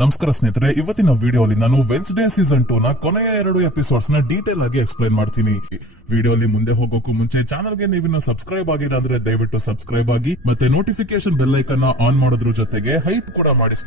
ನಮಸ್ಕಾರ ಸ್ನೇಹಿತರೆ, ಇವತ್ತಿನ ವಿಡಿಯೋಲಿ ನಾನು ವೆನ್ಸ್ಡೇ ಸೀಸನ್ 2 ನ ಕೊನೆಯ 2 ಎಪಿಸೋಡ್ಸ್ ನ ಡೀಟೇಲ್ ಆಗಿ ಎಕ್ಸ್ಪ್ಲೈನ್ ಮಾಡ್ತೀನಿ. ವಿಡಿಯೋಲಿ ಮುಂದೆ ಹೋಗೋಕ್ಕೂ ಮುಂಚೆ ಚಾನಲ್ಗೆ ನೀವಿನ್ನು ಸಬ್ಸ್ಕ್ರೈಬ್ ಆಗಿಲ್ಲ ಅಂದ್ರೆ ದಯವಿಟ್ಟು ಸಬ್ಸ್ಕ್ರೈಬ್ ಆಗಿ, ಮತ್ತೆ ನೋಟಿಫಿಕೇಶನ್ ಬೆಲ್ ಐಕನ್ ಆನ್ ಮಾಡೋದ್ರ ಜೊತೆಗೆ ಹೈಪ್ ಕೂಡ ಮಾಡಿ.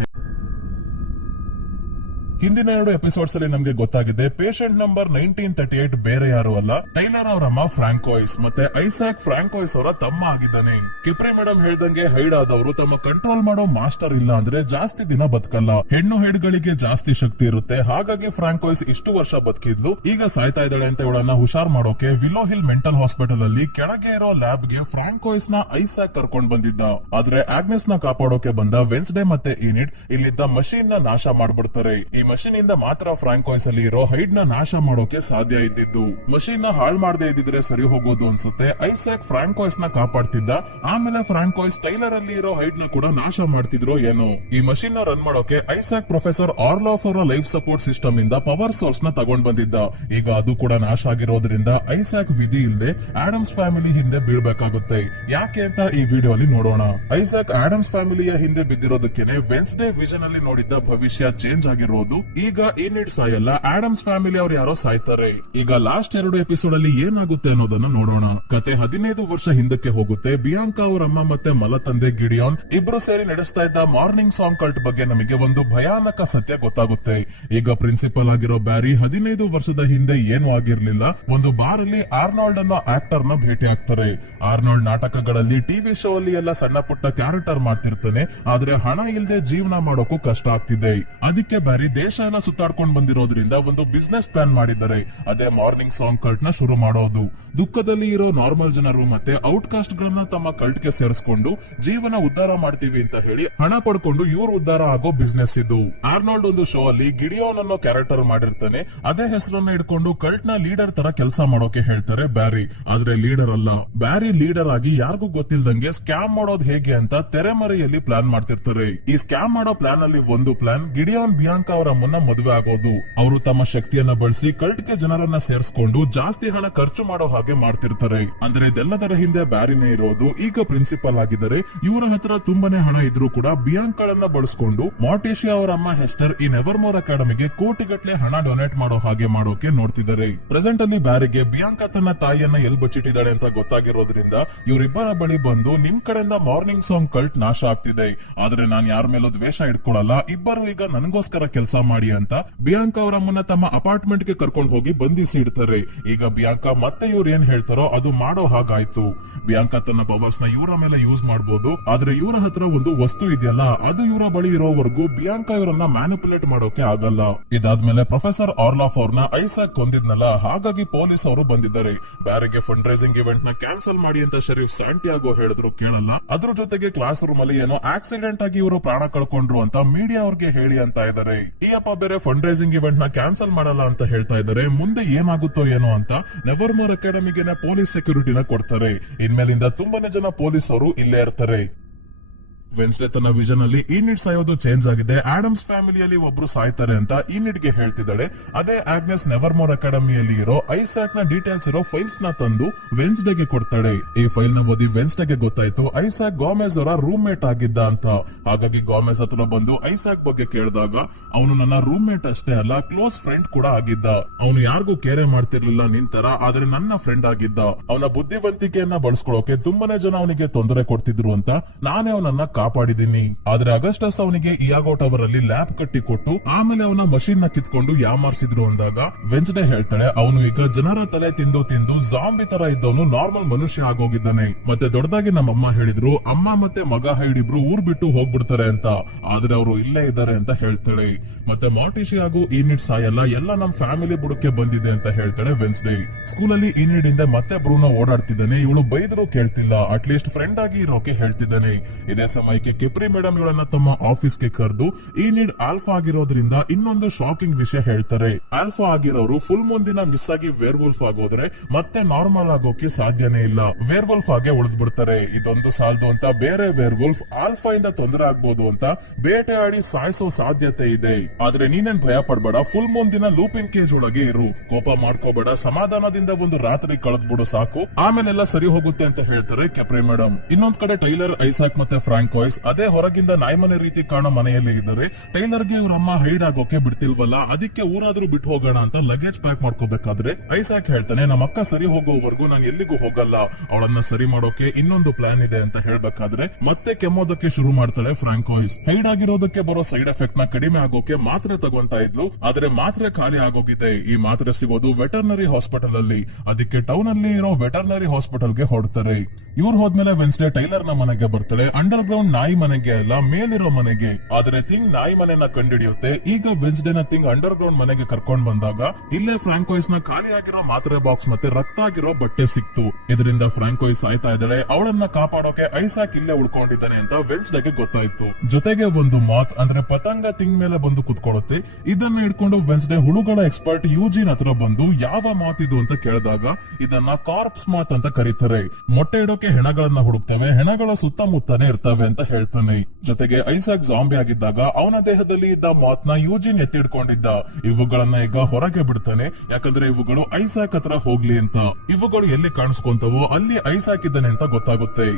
ಹಿಂದಿನ 2 ಎಪಿಸೋಡ್ಸ್ ಅಲ್ಲಿ ನಮಗೆ ಗೊತ್ತಾಗಿದೆ ಪೇಷಂಟ್ ನಂಬರ್ 1938 ಬೇರೆ ಯಾರು ಅಲ್ಲ, ಟೈಲರ್ ಅವರಮ್ಮ ಫ್ರಾಂಕೋಯಿಸ್. ಮತ್ತೆ ಐಸಾಕ್ ಫ್ರಾಂಕೋಯಿಸ್ ಅವರ ತಮ್ಮ ಆಗಿದ್ದಾನೆ. ಕಿಪ್ರಿ ಮೇಡಮ್ ಹೇಳ್ದಂಗೆ ಹೈಡ್ ಆದವರು ತಮ್ಮ ಕಂಟ್ರೋಲ್ ಮಾಡೋ ಮಾಸ್ಟರ್ ಇಲ್ಲ ಅಂದ್ರೆ ಜಾಸ್ತಿ ದಿನ ಬದುಕಲ್ಲ. ಹೆಣ್ಣು ಹೆಡ್ಗಳಿಗೆ ಜಾಸ್ತಿ ಶಕ್ತಿ ಇರುತ್ತೆ, ಹಾಗಾಗಿ ಫ್ರಾಂಕೋಯಿಸ್ ಇಷ್ಟು ವರ್ಷ ಬದುಕಿದ್ಲು. ಈಗ ಸಾಯ್ತಾ ಇದ್ದಾಳೆ ಅಂತ ಇವಳನ್ನ ಹುಷಾರ್ ಮಾಡೋಕೆ ವಿಲೋ ಹಿಲ್ ಮೆಂಟಲ್ ಹಾಸ್ಪಿಟಲ್ ಅಲ್ಲಿ ಕೆಳಗೆ ಇರೋ ಲ್ಯಾಬ್ ಗೆ ಫ್ರಾಂಕೋಯಿಸ್ ನ ಐಸಾಕ್ ಕರ್ಕೊಂಡ್ ಬಂದಿದ್ದ. ಆದ್ರೆ ಆಗ್ನೆಸ್ ನ ಕಾಪಾಡೋಕೆ ಬಂದ ವೆನ್ಸ್ಡೇ ಮತ್ತೆ ಈನಿಡ್ ಇಲ್ಲಿದ್ದ ಮಷೀನ್ ನ ನಾಶ ಮಾಡ್ಬಿಡ್ತಾರೆ. ಈ ಮಷೀನ್ ಇಂದ ಮಾತ್ರ ಫ್ರಾಂಕೋಯಿಸ್ ಅಲ್ಲಿ ಇರೋ ಹೈಡ್ ನ ನಾಶ ಮಾಡೋಕೆ ಸಾಧ್ಯ ಇದ್ದಿದ್ದು. ಮಷೀನ್ ನ ಹಾಳು ಮಾಡದೆ ಇದ್ದಿದ್ರೆ ಸರಿ ಹೋಗೋದು ಅನ್ಸುತ್ತೆ. ಐಸಾಕ್ ಫ್ರಾಂಕೋಯಿಸ್ ನ ಕಾಪಾಡ್ತಿದ್ದ, ಆಮೇಲೆ ಫ್ರಾಂಕೋಯಿಸ್ ಟೈಲರ್ ಅಲ್ಲಿ ಇರೋ ಹೈಡ್ ನ ಕೂಡ ನಾಶ ಮಾಡ್ತಿದ್ರು ಏನೋ. ಈ ಮಷೀನ್ ನ ರನ್ ಮಾಡೋಕೆ ಐಸಾಕ್ ಪ್ರೊಫೆಸರ್ ಆರ್ಲಾಫ್ ಅವರ ಲೈಫ್ ಸಪೋರ್ಟ್ ಸಿಸ್ಟಮ್ ಇಂದ ಪವರ್ ಸೋರ್ಸ್ ನ ತಗೊಂಡ್ ಬಂದಿದ್ದ. ಈಗ ಅದು ಕೂಡ ನಾಶ ಆಗಿರೋದ್ರಿಂದ ಐಸಾಕ್ ವಿಧಿ ಇಲ್ಲದೆ ಆಡಮ್ಸ್ ಫ್ಯಾಮಿಲಿ ಹಿಂದೆ ಬೀಳ್ಬೇಕಾಗುತ್ತೆ. ಯಾಕೆ ಅಂತ ಈ ವಿಡಿಯೋ ಅಲ್ಲಿ ನೋಡೋಣ. ಐಸಾಕ್ ಆಡಮ್ಸ್ ಫ್ಯಾಮಿಲಿಯ ಹಿಂದೆ ಬಿದ್ದಿರೋದಕ್ಕೇನೆ ವೆನ್ಸ್ಡೇ ವಿಷನ್ ಅಲ್ಲಿ ನೋಡಿದ್ದ ಭವಿಷ್ಯ ಚೇಂಜ್ ಆಗಿರೋದು. ಈಗ ಈನಿಡ್ ಸಾಯಲ್ಲ, ಆಡಮ್ಸ್ ಫ್ಯಾಮಿಲಿ ಅವ್ರು ಯಾರೋ ಸಾಯ್ತಾರೆ. ಈಗ ಲಾಸ್ಟ್ 2 ಎಪಿಸೋಡ್ ಅಲ್ಲಿ ಏನಾಗುತ್ತೆ ಅನ್ನೋದನ್ನ ನೋಡೋಣ. ಕತೆ 15 ವರ್ಷ ಹಿಂದಕ್ಕೆ ಹೋಗುತ್ತೆ. ಬಿಯಾಂಕಾ ಅವರಮ್ಮ ಮತ್ತೆ ಮಲ ತಂದೆ ಗಿಡಿಯಾನ್ ಇಬ್ರು ಸೇರಿ ನಡೆಸ್ತಾ ಇದ್ದ ಮಾರ್ನಿಂಗ್ ಸಾಂಗ್ ಕಲ್ಟ್ ಬಗ್ಗೆ ನಮಗೆ ಒಂದು ಭಯಾನಕ ಸತ್ಯ ಗೊತ್ತಾಗುತ್ತೆ. ಈಗ ಪ್ರಿನ್ಸಿಪಲ್ ಆಗಿರೋ ಬ್ಯಾರಿ 15 ವರ್ಷದ ಹಿಂದೆ ಏನು ಆಗಿರ್ಲಿಲ್ಲ. ಒಂದು ಬಾರ್ ಅಲ್ಲಿ ಆರ್ನಾಲ್ಡ್ ಅನ್ನೋ ಆಕ್ಟರ್ ನ ಭೇಟಿ ಆಗ್ತಾರೆ. ಆರ್ನಾಲ್ಡ್ ನಾಟಕಗಳಲ್ಲಿ, ಟಿವಿ ಶೋ ಅಲ್ಲಿ ಎಲ್ಲ ಸಣ್ಣ ಪುಟ್ಟ ಕ್ಯಾರೆಕ್ಟರ್ ಮಾಡ್ತಿರ್ತಾನೆ. ಆದ್ರೆ ಹಣ ಇಲ್ಲದೆ ಜೀವನ ಮಾಡೋಕು ಕಷ್ಟ ಆಗ್ತಿದೆ. ಅದಕ್ಕೆ ಬ್ಯಾರಿ ದೇಶ ಸುತ್ತಾಡ್ಕೊಂಡು ಬಂದಿರೋದ್ರಿಂದ ಒಂದು ಬಿಸ್ನೆಸ್ ಪ್ಲಾನ್ ಮಾಡಿದ್ದಾರೆ. ಅದೇ ಮಾರ್ನಿಂಗ್ ಸಾಂಗ್ ಕಲ್ಟ್ ನ ಶುರು ಮಾಡೋದು. ದುಃಖದಲ್ಲಿ ಇರೋ ನಾರ್ಮಲ್ ಜನರು ಮತ್ತೆ ಔಟ್ಕಾಸ್ಟ್ ಗಳನ್ನ ತಮ್ಮ ಕಲ್ಟ್ ಗೆ ಸೇರಿಸಿಕೊಂಡು ಜೀವನ ಉದ್ಧಾರ ಮಾಡ್ತೀವಿ ಅಂತ ಹೇಳಿ ಹಣ ಪಡ್ಕೊಂಡು ಇವ್ರು ಉದ್ಧಾರ ಆಗೋ ಬಿಸ್ನೆಸ್ ಇದು. ಆರ್ನಾಲ್ಡ್ ಒಂದು ಶೋ ಅಲ್ಲಿ ಗಿಡಿಯೋನ್ ಅನ್ನೋ ಕ್ಯಾರೆಕ್ಟರ್ ಮಾಡಿರ್ತಾನೆ. ಅದೇ ಹೆಸರನ್ನ ಇಟ್ಕೊಂಡು ಕಲ್ಟ್ ನ ಲೀಡರ್ ತರ ಕೆಲಸ ಮಾಡೋಕೆ ಹೇಳ್ತಾರೆ ಬ್ಯಾರಿ. ಆದ್ರೆ ಲೀಡರ್ ಅಲ್ಲ, ಬ್ಯಾರಿ ಲೀಡರ್ ಆಗಿ ಯಾರಿಗೂ ಗೊತ್ತಿಲ್ದಂಗೆ ಸ್ಕ್ಯಾಮ್ ಮಾಡೋದು ಹೇಗೆ ಅಂತ ತೆರೆಮರೆಯಲ್ಲಿ ಪ್ಲಾನ್ ಮಾಡ್ತಿರ್ತಾರೆ. ಈ ಸ್ಕ್ಯಾಮ್ ಮಾಡೋ ಪ್ಲಾನ್ ಅಲ್ಲಿ ಒಂದು ಪ್ಲಾನ್ ಗಿಡಿಯೋನ್ ಬಿಯಾಂಕಾ ಅವರ ಮುನ್ನ ಮದುವೆ ಆಗೋದು. ಅವರು ತಮ್ಮ ಶಕ್ತಿಯನ್ನ ಬಳಸಿ ಕಲ್ಟ್ ಗೆ ಜನರನ್ನ ಸೇರಿಸಿಕೊಂಡು ಜಾಸ್ತಿ ಹಣ ಖರ್ಚು ಮಾಡೋ ಹಾಗೆ ಮಾಡ್ತಿರ್ತಾರೆ. ಅಂದ್ರೆ ಇದೆಲ್ಲದರ ಹಿಂದೆ ಬ್ಯಾರಿನೇ ಇರೋದು. ಈಗ ಪ್ರಿನ್ಸಿಪಲ್ ಆಗಿದ್ದಾರೆ. ಇವರ ಹತ್ರ ತುಂಬಾನೇ ಹಣ ಇದ್ರೂ ಕೂಡ ಬಿಯಾಂಕಾಳನ್ನ ಬಳಸ್ಕೊಂಡು ಮಾರ್ಟಿಶಿಯಾ ಅವರ ಅಮ್ಮ ಹೆಸ್ಟರ್ ಈ ನೆವರ್ಮೋರ್ ಅಕಾಡೆಮಿಗೆ ಕೋಟಿಗಟ್ಲೆ ಹಣ ಡೊನೇಟ್ ಮಾಡೋ ಹಾಗೆ ಮಾಡೋಕೆ ನೋಡ್ತಿದ್ದಾರೆ. ಪ್ರೆಸೆಂಟ್ ಅಲ್ಲಿ ಬ್ಯಾರಿಗೆ ಬಿಯಾಂಕಾ ತನ್ನ ತಾಯಿಯನ್ನ ಎಲ್ ಬಚ್ಚಿಟ್ಟಿದ್ದಾಳೆ ಅಂತ ಗೊತ್ತಾಗಿರೋದ್ರಿಂದ ಇವರಿಬ್ಬರ ಬಳಿ ಬಂದು ನಿಮ್ ಕಡೆಯಿಂದ ಮಾರ್ನಿಂಗ್ ಸಾಂಗ್ ಕಲ್ಟ್ ನಾಶ ಆಗ್ತಿದೆ, ಆದ್ರೆ ನಾನ್ ಯಾರ ಮೇಲೂ ದ್ವೇಷ ಇಟ್ಕೊಳ್ಳಲ್ಲ, ಇಬ್ಬರು ಈಗ ನನಗೋಸ್ಕರ ಕೆಲಸ ಮಾಡಿ ಅಂತ ಬಿಯಾಂಕಾ ಅವರ ಮುನ್ನ ತಮ್ಮ ಅಪಾರ್ಟ್ಮೆಂಟ್ ಗೆ ಕರ್ಕೊಂಡು ಹೋಗಿ ಬಂಧಿಸಿ ಇಡ್ತಾರೆ. ಈಗ ಬಿಯಾಂಕಾ ಮತ್ತೆ ಇವ್ರು ಏನ್ ಹೇಳ್ತಾರೋ ಅದು ಮಾಡೋ ಹಾಗಾಯ್ತು. ಬಿಯಾಂಕಾ ತನ್ನ ಪವರ್ಸ್ ನ ಇವರ ಮೇಲೆ ಯೂಸ್ ಮಾಡಬಹುದು, ಆದ್ರೆ ಇವರ ಹತ್ರ ಒಂದು ವಸ್ತು ಇದೆಯಲ್ಲ, ಅದು ಇವರ ಬಳಿ ಇರೋವರೆಗೂ ಬಿಯಾಂಕಾ ಇವರನ್ನ ಮ್ಯಾನಿಪುಲೇಟ್ ಮಾಡೋಕೆ ಆಗಲ್ಲ. ಇದಾದ್ಮೇಲೆ ಪ್ರೊಫೆಸರ್ ಆರ್ಲಾಫ್ ಅವ್ರನ್ನ ಐಸಾಕ್ ಕೊಂದಿದ್ನಲ್ಲ, ಹಾಗಾಗಿ ಪೊಲೀಸ್ ಅವರು ಬಂದಿದ್ದಾರೆ. ಬ್ಯಾರಿಗೆ ಫಂಡ್ ರೈಸಿಂಗ್ ಇವೆಂಟ್ ನ ಕ್ಯಾನ್ಸಲ್ ಮಾಡಿ ಅಂತ ಶರೀಫ್ ಸ್ಯಾಂಟಿಯಾಗೋ ಹೇಳಿದ್ರು ಕೇಳಲ್ಲ. ಅದ್ರ ಜೊತೆಗೆ ಕ್ಲಾಸ್ ರೂಮ್ ಅಲ್ಲಿ ಏನೋ ಆಕ್ಸಿಡೆಂಟ್ ಆಗಿ ಇವರು ಪ್ರಾಣ ಕಳ್ಕೊಂಡ್ರು ಅಂತ ಮೀಡಿಯಾ ಅವ್ರಿಗೆ ಹೇಳಿ ಅಂತ ಇದ್ದಾರೆ. ಈ ಅಪ್ಪ ಬೇರೆ ಫಂಡ್ ರೈಸಿಂಗ್ ಇವೆಂಟ್ ನ ಕ್ಯಾನ್ಸಲ್ ಮಾಡಲ್ಲ ಅಂತ ಹೇಳ್ತಾ ಇದ್ದಾರೆ. ಮುಂದೆ ಏನಾಗುತ್ತೋ ಏನೋ ಅಂತ ನೆವರ್ಮೋರ್ ಅಕಾಡೆಮಿಗೆ ಪೊಲೀಸ್ ಸೆಕ್ಯೂರಿಟಿನ ಕೊಡ್ತಾರೆ. ಇನ್ಮೇಲಿಂದ ತುಂಬಾನೇ ಜನ ಪೊಲೀಸ್ ಅವರು ಇಲ್ಲೇ ಇರ್ತಾರೆ. ವೆನ್ಸ್ಡೇ ತನ್ನ ವಿಷನ್ ಅಲ್ಲಿ ಈನಿಡ್ ಸಾಯೋದು ಚೇಂಜ್ ಆಗಿದೆ. ಆಡಮ್ಸ್ ಫ್ಯಾಮಿಲಿಯಲ್ಲಿ ಒಬ್ರು ಸಾಯ್ತಾರೆ ಅಂತ ಈನಿಡ್ ಗೆ ಹೇಳ್ತಿದ್ದಾಳೆ. ಅದೇ ಆಗ್ನೆಸ್ ನೆವರ್ಮೋರ್ ಅಕಾಡೆಮಿಯಲ್ಲಿ ಇರೋ ಐಸಾಕ್ ನ ಡೀಟೇಲ್ಸ್ ಇರೋ ಫೈಲ್ಸ್ ನ ತಂದು ವೆನ್ಸ್ಡೇಗೆ ಕೊಡ್ತಾಳೆ. ಈ ಫೈಲ್ ನ ಓದಿ ವೆನ್ಸ್ಡೇಗೆ ಗೊತ್ತಾಯ್ತು ಐಸಾಕ್ ಗಾಮೆಜ್ ಅವರ ರೂಮ್ ಮೇಟ್ ಆಗಿದ್ದ ಅಂತ. ಹಾಗಾಗಿ ಗಾಮೆಜ್ ಹತ್ರ ಬಂದು ಐಸಾಕ್ ಬಗ್ಗೆ ಕೇಳಿದಾಗ ಅವನು ನನ್ನ ರೂಮ್ ಮೇಟ್ ಅಷ್ಟೇ ಅಲ್ಲ, ಕ್ಲೋಸ್ ಫ್ರೆಂಡ್ ಕೂಡ ಆಗಿದ್ದ. ಅವನು ಯಾರಿಗೂ ಕೇರೆ ಮಾಡ್ತಿರ್ಲಿಲ್ಲ ನಿಂತರ, ಆದ್ರೆ ನನ್ನ ಫ್ರೆಂಡ್ ಆಗಿದ್ದ. ಅವನ ಬುದ್ಧಿವಂತಿಕೆಯನ್ನ ಬಳಸ್ಕೊಳ್ಳೋಕೆ ತುಂಬಾನೇ ಜನ ಅವನಿಗೆ ತೊಂದರೆ ಕೊಡ್ತಿದ್ರು ಅಂತ ನಾನೇ ಅವನನ್ನ ಕಾಪಾಡಿದೀನಿ. ಆದ್ರೆ ಅಗಸ್ಟಸ್ ಅವನಿಗೆ ಇಯಾಗೋ ಟವರ್ ಅಲ್ಲಿ ಲ್ಯಾಬ್ ಕಟ್ಟಿ ಕೊಟ್ಟು ಆಮೇಲೆ ಅವನ ಮಷೀನ್ ನ ಕಿತ್ಕೊಂಡು ಯಾಮಾರಿಸಿದ್ರು ಅಂದಾಗ ವೆನ್ಸ್ಡೇ ಹೇಳ್ತಾಳೆ ಅವನು ಈಗ ಜನರ ತಲೆ ತಿಂದು ತಿಂದು ಜಾಂಬಿ ತರ ಇದ್ದವನು ನಾರ್ಮಲ್ ಮನುಷ್ಯ ಆಗೋಗಿದ್ದಾನೆ. ಮತ್ತೆ ದೊಡ್ಡದಾಗಿ ನಮ್ಮಮ್ಮ ಹೇಳಿದ್ರು ಅಮ್ಮ ಮತ್ತೆ ಮಗ ಹೈಡಿಬ್ರು ಊರ್ ಬಿಟ್ಟು ಹೋಗ್ಬಿಡ್ತಾರೆ ಅಂತ, ಆದ್ರೆ ಅವರು ಇಲ್ಲೇ ಇದ್ದಾರೆ ಅಂತ ಹೇಳ್ತಾಳೆ. ಮತ್ತೆ ಮಾರ್ಟಿಶಿಯಾ ಹಾಗೂ ಈನಿಡ್ ಸಾಯಲ್ಲ, ಎಲ್ಲ ನಮ್ ಫ್ಯಾಮಿಲಿ ಬುಡಕ್ಕೆ ಬಂದಿದೆ ಅಂತ ಹೇಳ್ತಾಳೆ ವೆನ್ಸ್ಡೇ. ಸ್ಕೂಲ್ ಅಲ್ಲಿ ಈನಿಡ್ ಇಂದ ಮತ್ತೆ ಬ್ರೂನೋ ಓಡಾಡ್ತಿದ್ದಾನೆ. ಇವಳು ಬೈದ್ರು ಕೇಳ್ತಿಲ್ಲ, ಅಟ್ಲೀಸ್ಟ್ ಫ್ರೆಂಡ್ ಆಗಿ ಇರೋಕೆ ಹೇಳ್ತಿದ್ದಾನೆ. ಇದೇ ಸಮಯಕ್ಕೆ ಕಿಪ್ರಿ ಮೇಡಮ್ ಇವಳನ್ನ ತಮ್ಮ ಆಫೀಸ್ ಗೆ ಕರೆದು ಈನಿಡ್ ಆಲ್ಫಾ ಆಗಿರೋದ್ರಿಂದ ಇನ್ನೊಂದು ಶಾಕಿಂಗ್ ವಿಷಯ ಹೇಳ್ತಾರೆ. ಆಲ್ಫಾ ಆಗಿರೋರು ಫುಲ್ ಮುಂದಿನ ಮಿಸ್ ಆಗಿ ವೇರ್ ವುಲ್ಫ್ ಆಗೋದ್ರೆ ಮತ್ತೆ ನಾರ್ಮಲ್ ಆಗೋಕೆ ಸಾಧ್ಯನೇ ಇಲ್ಲ, ವೇರ್ ವುಲ್ಫ್ ಆಗಿ ಉಳಿದ್ ಬಿಡ್ತಾರೆ. ಇದೊಂದು ಸಾಲದು ಅಂತ ಬೇರೆ ವೇರ್ ವುಲ್ಫ್ ಆಲ್ಫಾ ಇಂದ ತೊಂದರೆ ಆಗ್ಬೋದು ಅಂತ ಬೇಟೆಯಾಡಿ ಸಾಯಿಸೋ ಸಾಧ್ಯತೆ ಇದೆ. ಆದ್ರೆ ನೀನೇನ್ ಭಯ ಪಡ್ಬೇಡ, ಫುಲ್ ಮುಂದಿನ ಲೂಪಿನ್ ಕೇಜ್ ಒಳಗೆ ಇರು, ಕೋಪ ಮಾಡ್ಕೋಬೇಡ, ಸಮಾಧಾನದಿಂದ ಒಂದು ರಾತ್ರಿ ಕಳೆದ್ಬಿಡು ಸಾಕು, ಆಮೇಲೆಲ್ಲ ಸರಿ ಹೋಗುತ್ತೆ ಅಂತ ಹೇಳ್ತಾರೆ ಕಿಪ್ರಿ ಮೇಡಮ್. ಇನ್ನೊಂದ್ ಕಡೆ ಟೈಲರ್, ಐಸಾಕ್ ಮತ್ತೆ ಫ್ರಾಂಕೋ ಫ್ರಾಂಕೋಯ್ಸ್ ಅದೇ ಹೊರಗಿಂದ ನಾಯ್ಮನೆ ರೀತಿ ಕಾಣೋ ಮನೆಯಲ್ಲಿ ಇದ್ದಾರೆ. ಟೈಲರ್ಗೆ ಇವ್ರಮ್ಮ ಹೈಡ್ ಆಗೋಕೆ ಬಿಡ್ತಿಲ್ವಲ್ಲ, ಅದಕ್ಕೆ ಊರಾದ್ರೂ ಬಿಟ್ಟು ಹೋಗೋಣ ಅಂತ ಲಗೇಜ್ ಪ್ಯಾಕ್ ಮಾಡ್ಕೋಬೇಕಾದ್ರೆ ಐಸಾಕ್ ಹೇಳ್ತಾನೆ, ನಮ್ಮ ಅಕ್ಕ ಸರಿ ಹೋಗೋವರೆಗೂ ನಾನು ಎಲ್ಲಿಗೂ ಹೋಗಲ್ಲ, ಅವಳನ್ನ ಸರಿ ಮಾಡೋಕೆ ಇನ್ನೊಂದು ಪ್ಲಾನ್ ಇದೆ ಅಂತ ಹೇಳ್ಬೇಕಾದ್ರೆ ಮತ್ತೆ ಕೆಮ್ಮೋದಕ್ಕೆ ಶುರು ಮಾಡ್ತಾಳೆ ಫ್ರಾಂಕೋಯ್ಸ್. ಹೈಡ್ ಆಗಿರೋದಕ್ಕೆ ಬರೋ ಸೈಡ್ ಎಫೆಕ್ಟ್ ನ ಕಡಿಮೆ ಆಗೋಕೆ ಮಾತ್ರೆ ತಗೊಂತಾ ಇದ್ಲು, ಆದ್ರೆ ಮಾತ್ರೆ ಖಾಲಿ ಆಗೋಗಿದೆ. ಈ ಮಾತ್ರೆ ಸಿಗೋದು ವೆಟರ್ನರಿ ಹಾಸ್ಪಿಟಲ್ ಅಲ್ಲಿ, ಅದಕ್ಕೆ ಟೌನ್ ಅಲ್ಲಿ ಇರೋ ವೆಟರ್ನರಿ ಹಾಸ್ಪಿಟಲ್ ಗೆ ಹೊರಡ್ತಾರೆ. ಇವ್ರು ಹೋದ್ಮೇಲೆ ವೆನ್ಸ್ಡೇ ಟೈಲರ್ ನ ಮನೆಗೆ ಬರ್ತಾಳೆ. ಅಂಡರ್ ಗ್ರೌಂಡ್ ನಾಯಿ ಮನೆಗೆ ಅಲ್ಲ, ಮೇಲಿರೋ ಮನೆಗೆ. ಆದ್ರೆ ಥಿಂಗ್ ನಾಯಿ ಮನೆನ ಕಂಡಿಡಿಯುತ್ತೆ. ಈಗ ವೆನ್ಸ್ಡೇ ನ ಥಿಂಗ್ ಅಂಡರ್ ಗ್ರೌಂಡ್ ಮನೆಗೆ ಕರ್ಕೊಂಡ್ ಬಂದಾಗ ಇಲ್ಲೇ ಫ್ರಾಂಕೋಯ್ಸ್ ನ ಖಾಲಿ ಆಗಿರೋ ಮಾತ್ರೆ ಬಾಕ್ಸ್ ಮತ್ತೆ ರಕ್ತ ಆಗಿರೋ ಬಟ್ಟೆ ಸಿಕ್ತು. ಇದರಿಂದ ಫ್ರಾಂಕೋಯ್ಸ್ ಸಾಯ್ತಾ ಇದ್ದಾಳೆ. ಅವಳನ್ನ ಕಾಪಾಡೋಕೆ ಐಸಾಕ್ ಇಲ್ಲೇ ಉಳ್ಕೊಂಡಿದ್ದಾನೆ ಅಂತ ವೆನ್ಸ್ಡೇಗೆ ಗೊತ್ತಾಯ್ತು. ಜೊತೆಗೆ ಒಂದು ಮಾತ್ ಅಂದ್ರೆ ಪತಂಗ ಥಿಂಗ್ ಮೇಲೆ ಬಂದು ಕುತ್ಕೊಳ್ಳುತ್ತೆ. ಇದನ್ನ ಹಿಡ್ಕೊಂಡು ವೆನ್ಸ್ಡೇ ಹುಳುಗಳ ಎಕ್ಸ್ಪರ್ಟ್ ಯೂಜಿನ್ ಹತ್ರ ಬಂದು ಯಾವ ಮಾತ್ ಇದು ಅಂತ ಕೇಳಿದಾಗ ಇದನ್ನ ಕಾರ್ಪ್ಸ್ ಮಾತ್ ಅಂತ ಕರೀತಾರೆ. ಮೊಟ್ಟೆ ಇಡೋಕೆ ಹೆಣಗಳನ್ನ ಹುಡುಕ್ತವೆ, ಹೆಣಗಳ ಸುತ್ತಮುತ್ತನೇ ಇರ್ತವೆ ಅಂತ ಹೇಳ್ತಾನೆ. ಜೊತೆಗೆ ಐಸಾಕ್ ಜಾಂಬಿ ಆಗಿದ್ದಾಗ ಅವನ ದೇಹದಲ್ಲಿ ಇದ್ದ ಮಾತ್ನ ಯೂಜಿನ್ ಎತ್ತಿಡ್ಕೊಂಡಿದ್ದ. ಇವುಗಳನ್ನ ಈಗ ಹೊರಗೆ ಬಿಡ್ತಾನೆ, ಯಾಕಂದ್ರೆ ಇವುಗಳು ಐಸಾಕ್ ಹತ್ರ ಹೋಗ್ಲಿ ಅಂತ. ಇವುಗಳು ಎಲ್ಲಿ ಕಾಣಿಸ್ಕೊಂತವೋ ಅಲ್ಲಿ ಐಸಾಕ್ ಇದ್ದಾನೆ ಅಂತ ಗೊತ್ತಾಗುತ್ತೆ.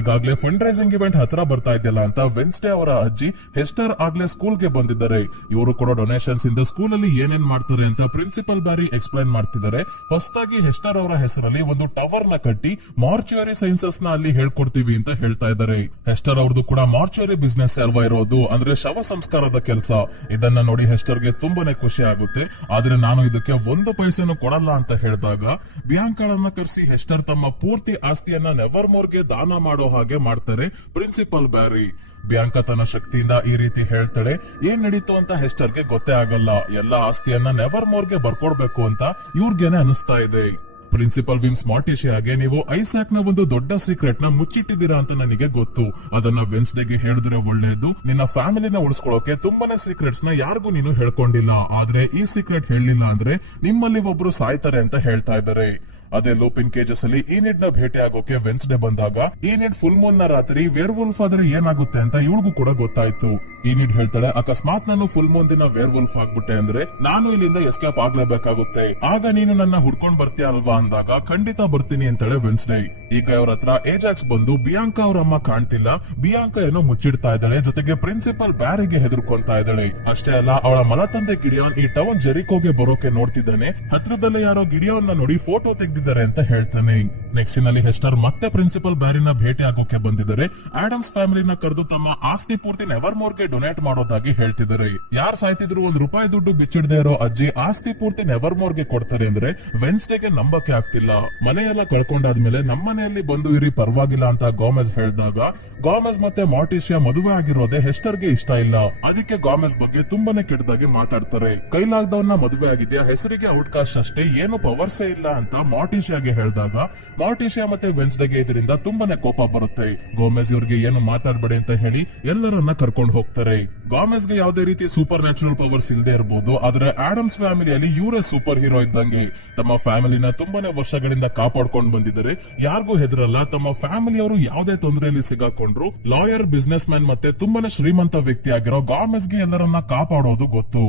ಈಗಾಗ್ಲೇ ಫಂಡ್ ರೈಸಿಂಗ್ ಇವೆಂಟ್ ಹತ್ರ ಬರ್ತಾ ಇದೆಯಲ್ಲ ಅಂತ ವೆನ್ಸ್ಡೇ ಅವರ ಅಜ್ಜಿ ಹೆಸ್ಟರ್ ಆಗ್ಲೇ ಸ್ಕೂಲ್ಗೆ ಬಂದಿದ್ದಾರೆ. ಇವರು ಕೊಡೋ ಡೊನೇಷನ್ಸ್ ಇಂದ ಸ್ಕೂಲ್ ಅಲ್ಲಿ ಏನೇನ್ ಮಾಡ್ತಾರೆ ಅಂತ ಪ್ರಿನ್ಸಿಪಲ್ ಬ್ಯಾರಿ ಎಕ್ಸ್ಪ್ಲೈನ್ ಮಾಡ್ತಿದ್ದಾರೆ. ಹೊಸದಾಗಿ ಹೆಸ್ಟರ್ ಅವರ ಹೆಸರಲ್ಲಿ ಒಂದು ಟವರ್ ನ ಕಟ್ಟಿ ಮಾರ್ಚುರಿ ಸೈನ್ಸಸ್ ನ ಅಲ್ಲಿ ಹೇಳ್ಕೊಡ್ತೀವಿ ಅಂತ ಹೇಳ್ತಾ ಇದ್ದಾರೆ. ಹೆಸ್ಟರ್ ಅವ್ರದ್ದು ಕೂಡ ಮಾರ್ಚುರಿ ಬಿಸ್ನೆಸ್ ಅಲ್ವಾ ಇರೋದು, ಅಂದ್ರೆ ಶವ ಸಂಸ್ಕಾರದ ಕೆಲಸ. ಇದನ್ನ ನೋಡಿ ಹೆಸ್ಟರ್ಗೆ ತುಂಬಾನೇ ಖುಷಿ ಆಗುತ್ತೆ. ಆದ್ರೆ ನಾನು ಇದಕ್ಕೆ 1 ಪೈಸೆನೂ ಕೊಡಲ್ಲ ಅಂತ ಹೇಳಿದಾಗ ಬಿಯಾಂಕಾಳನ್ನ ಕರೆಸಿ ಹೆಸ್ಟರ್ ತಮ್ಮ ಪೂರ್ತಿ ಆಸ್ತಿಯನ್ನ ನೆವರ್ ಮೋರ್ಗೆ ದಾನ ಮಾಡೋ ಹಾಗೆ ಮಾಡ್ತಾರೆ ಪ್ರಿನ್ಸಿಪಲ್ ಬ್ಯಾರಿ. ಬಿಯಾಂಕಾ ತನ್ನ ಶಕ್ತಿಯಿಂದ ಈ ರೀತಿ ಹೇಳ್ತಾಳೆ. ಏನ್ ನಡೀತು ಅಂತ ಹೆಸ್ಟರ್ಗೆ ಗೊತ್ತೇ ಆಗಲ್ಲ. ಎಲ್ಲಾ ಆಸ್ತಿಯನ್ನ ನೆವರ್ ಮೋರ್ಗೆ ಬರ್ಕೊಡ್ಬೇಕು ಅಂತ ಇವ್ರಿಗೇನೆ ಅನಿಸ್ತಾ ಇದೆ. ಪ್ರಿನ್ಸಿಪಲ್ ವಿಮ್ಸ್ ಮಾರ್ಟಿಶಿಯಾಗೆ, ನೀವು ಐಸಾಕ್ ನ ಒಂದು ದೊಡ್ಡ ಸೀಕ್ರೆಟ್ ನ ಮುಚ್ಚಿಟ್ಟಿದ್ದೀರಾ ಅಂತ ನನಗೆ ಗೊತ್ತು. ಅದನ್ನ ವೆನ್ಸ್ಡೇಗೆ ಹೇಳಿದ್ರೆ ಒಳ್ಳೇದು. ನಿನ್ನ ಫ್ಯಾಮಿಲಿನ ಉಳಿಸ್ಕೊಳ್ಳೋಕೆ ತುಂಬಾನೇ ಸೀಕ್ರೆಟ್ಸ್ ನ ಯಾರಿಗೂ ನೀನು ಹೇಳ್ಕೊಂಡಿಲ್ಲ, ಆದ್ರೆ ಈ ಸೀಕ್ರೆಟ್ ಹೇಳಲಿಲ್ಲ ಅಂದ್ರೆ ನಿಮ್ಮಲ್ಲಿ ಒಬ್ರು ಸಾಯ್ತಾರೆ ಅಂತ ಹೇಳ್ತಾ ಇದ್ದಾರೆ. ಅದೇ ಲೂಪಿನ್ ಕೇಜಸ್ ಅಲ್ಲಿ ಈನಿಡ್ ನ ಭೇಟಿ ಆಗೋಕೆ ವೆನ್ಸ್ಡೇ ಬಂದಾಗ ಈನಿಡ್ ಫುಲ್ ಮೂನ್ ನ ರಾತ್ರಿ ವೇರ್ ವುಲ್ಫ್ ಆದ್ರೆ ಏನಾಗುತ್ತೆ ಅಂತ ಇವಳಿಗೂ ಕೂಡ ಗೊತ್ತಾಯ್ತು. ಈನಿಡ್ ಹೇಳ್ತಾಳೆ, ಅಕಸ್ಮಾತ್ ನಾನು ಫುಲ್ ಮೂನ್ ದಿನ ವೇರ್ ವುಲ್ಫ್ ಆಗ್ಬಿಟ್ಟೆ ಅಂದ್ರೆ ನಾನು ಇಲ್ಲಿಂದ ಎಸ್ಕೇಪ್ ಆಗ್ಲೇಬೇಕಾಗುತ್ತೆ. ಆಗ ನೀನು ನನ್ನ ಹುಡ್ಕೊಂಡ್ ಬರ್ತೀಯ ಅಲ್ವಾ ಅಂದಾಗ ಖಂಡಿತ ಬರ್ತೀನಿ ಅಂತಾಳೆ ವೆನ್ಸ್ಡೇ. ಈಗ ಅವ್ರ ಹತ್ರ ಏಜಾಕ್ಸ್ ಬಂದು ಬಿಯಾಂಕಾ ಅವ್ರ ಅಮ್ಮ ಕಾಣ್ತಿಲ್ಲ, ಬಿಯಾಂಕಾ ಏನೋ ಮುಚ್ಚಿಡ್ತಾ ಇದ್ದಾಳೆ. ಜೊತೆಗೆ ಪ್ರಿನ್ಸಿಪಲ್ ಬ್ಯಾರಿಗೆ ಹೆದರ್ಕೊಂತಾ ಇದ್ದಾಳೆ. ಅಷ್ಟೇ ಅಲ್ಲ, ಅವಳ ಮಲತಂದೆ ಗಿಡಿಯಾನ್ ಈ ಟೌನ್ ಜೆರಿಕೋಗೆ ಬರೋಕೆ ನೋಡ್ತಿದ್ದಾನೆ. ಹತ್ರದಲ್ಲೇ ಯಾರೋ ಗಿಡಿಯಾನ್ ನ ನೋಡಿ ಫೋಟೋ ತೆಗೆದಿದ್ದಾರೆ ಅಂತ ಹೇಳ್ತಾನೆ. ನೆಕ್ಸ್ಟ್ ನಲ್ಲಿ ಹೆಸ್ಟರ್ ಮತ್ತೆ ಪ್ರಿನ್ಸಿಪಲ್ ಬ್ಯಾರಿನ ಭೇಟಿ ಆಗೋಕೆ ಬಂದಿದ್ದಾರೆ. ಆಡಮ್ಸ್ ಫ್ಯಾಮಿಲಿನ ಕರೆದು ತಮ್ಮ ಆಸ್ತಿ ಪೂರ್ತಿ ನೆವರ್ ಮೋರ್ಗೆ ಡೊನೇಟ್ ಮಾಡೋದಾಗಿ ಹೇಳ್ತಿದ್ದಾರೆ. ಯಾರು ಸಾಯ್ತಿದ್ರು ₹1 ದುಡ್ಡು ಬಿಚ್ಚಿಡದೆ ಇರೋ ಅಜ್ಜಿ ಆಸ್ತಿ ಪೂರ್ತಿ ನೆವರ್ ಮೋರ್ಗೆ ಕೊಡ್ತಾರೆ ಅಂದ್ರೆ ವೆನ್ಸ್ಡೇಗೆ ನಂಬಕ್ಕೆ ಆಗ್ತಿಲ್ಲ. ಮನೆಯೆಲ್ಲ ಕಳ್ಕೊಂಡಾದ್ಮೇಲೆ ನಮ್ಮನೆಯಲ್ಲಿ ಬಂದು ಇರಿ ಪರವಾಗಿಲ್ಲ ಅಂತ ಗಾಮೆಸ್ ಹೇಳಿದಾಗ ಗಾಮೆಸ್ ಮತ್ತೆ ಮಾರ್ಟಿಶಿಯಾ ಮದುವೆ ಆಗಿರೋದೇ ಹೆಸ್ಟರ್ಗೆ ಇಷ್ಟ ಇಲ್ಲ. ಅದಕ್ಕೆ ಗಾಮೆಸ್ ಬಗ್ಗೆ ತುಂಬಾನೇ ಕೆಟ್ಟದಾಗಿ ಮಾತಾಡ್ತಾರೆ. ಕೈಲಾಗ್ದವನ್ನ ಮದುವೆ ಆಗಿದೆಯಾ, ಹೆಸರಿಗೆ ಔಟ್ಕಾಸ್ಟ್ ಅಷ್ಟೇ, ಏನು ಪವರ್ಸೇ ಇಲ್ಲ ಅಂತ ಮಾರ್ಟಿಶಿಯಾಗೆ ಹೇಳಿದಾಗ ಮಾರ್ಟಿಶಿಯಾ ಮತ್ತೆ ವೆನ್ಸ್ಡೇಗೆ ಇದರಿಂದ ತುಂಬಾನೇ ಕೋಪ ಬರುತ್ತೆ. ಗೋಮೆಸ್ ಇವ್ರಿಗೆ ಏನು ಮಾತಾಡ್ಬೇಡಿ ಅಂತ ಹೇಳಿ ಎಲ್ಲರನ್ನ ಕರ್ಕೊಂಡು ಹೋಗ್ತಾರೆ. ಗಾಮೆಸ್ಗೆ ಯಾವುದೇ ರೀತಿ ಸೂಪರ್ ನ್ಯಾಚುರಲ್ ಪವರ್ಸ್ ಇಲ್ಲದೆ ಇರಬಹುದು, ಆದ್ರೆ ಆಡಮ್ಸ್ ಫ್ಯಾಮಿಲಿಯಲ್ಲಿ ಇವರೇ ಸೂಪರ್ ಹೀರೋ ಇದ್ದಂಗೆ. ತಮ್ಮ ಫ್ಯಾಮಿಲಿನ ತುಂಬಾನೇ ವರ್ಷಗಳಿಂದ ಕಾಪಾಡ್ಕೊಂಡು ಬಂದಿದ್ದಾರೆ. ಯಾರಿಗೂ ಹೆದರಲ್ಲ. ತಮ್ಮ ಫ್ಯಾಮಿಲಿಯವರು ಯಾವುದೇ ತೊಂದರೆಯಲ್ಲಿ ಸಿಗಾಕೊಂಡ್ರು ಲಾಯರ್, ಬಿಸ್ನೆಸ್ ಮ್ಯಾನ್ ಮತ್ತೆ ತುಂಬಾನೇ ಶ್ರೀಮಂತ ವ್ಯಕ್ತಿ ಆಗಿರೋ ಗಾಮೆಸ್ಗೆ ಎಲ್ಲರನ್ನ ಕಾಪಾಡೋದು ಗೊತ್ತು.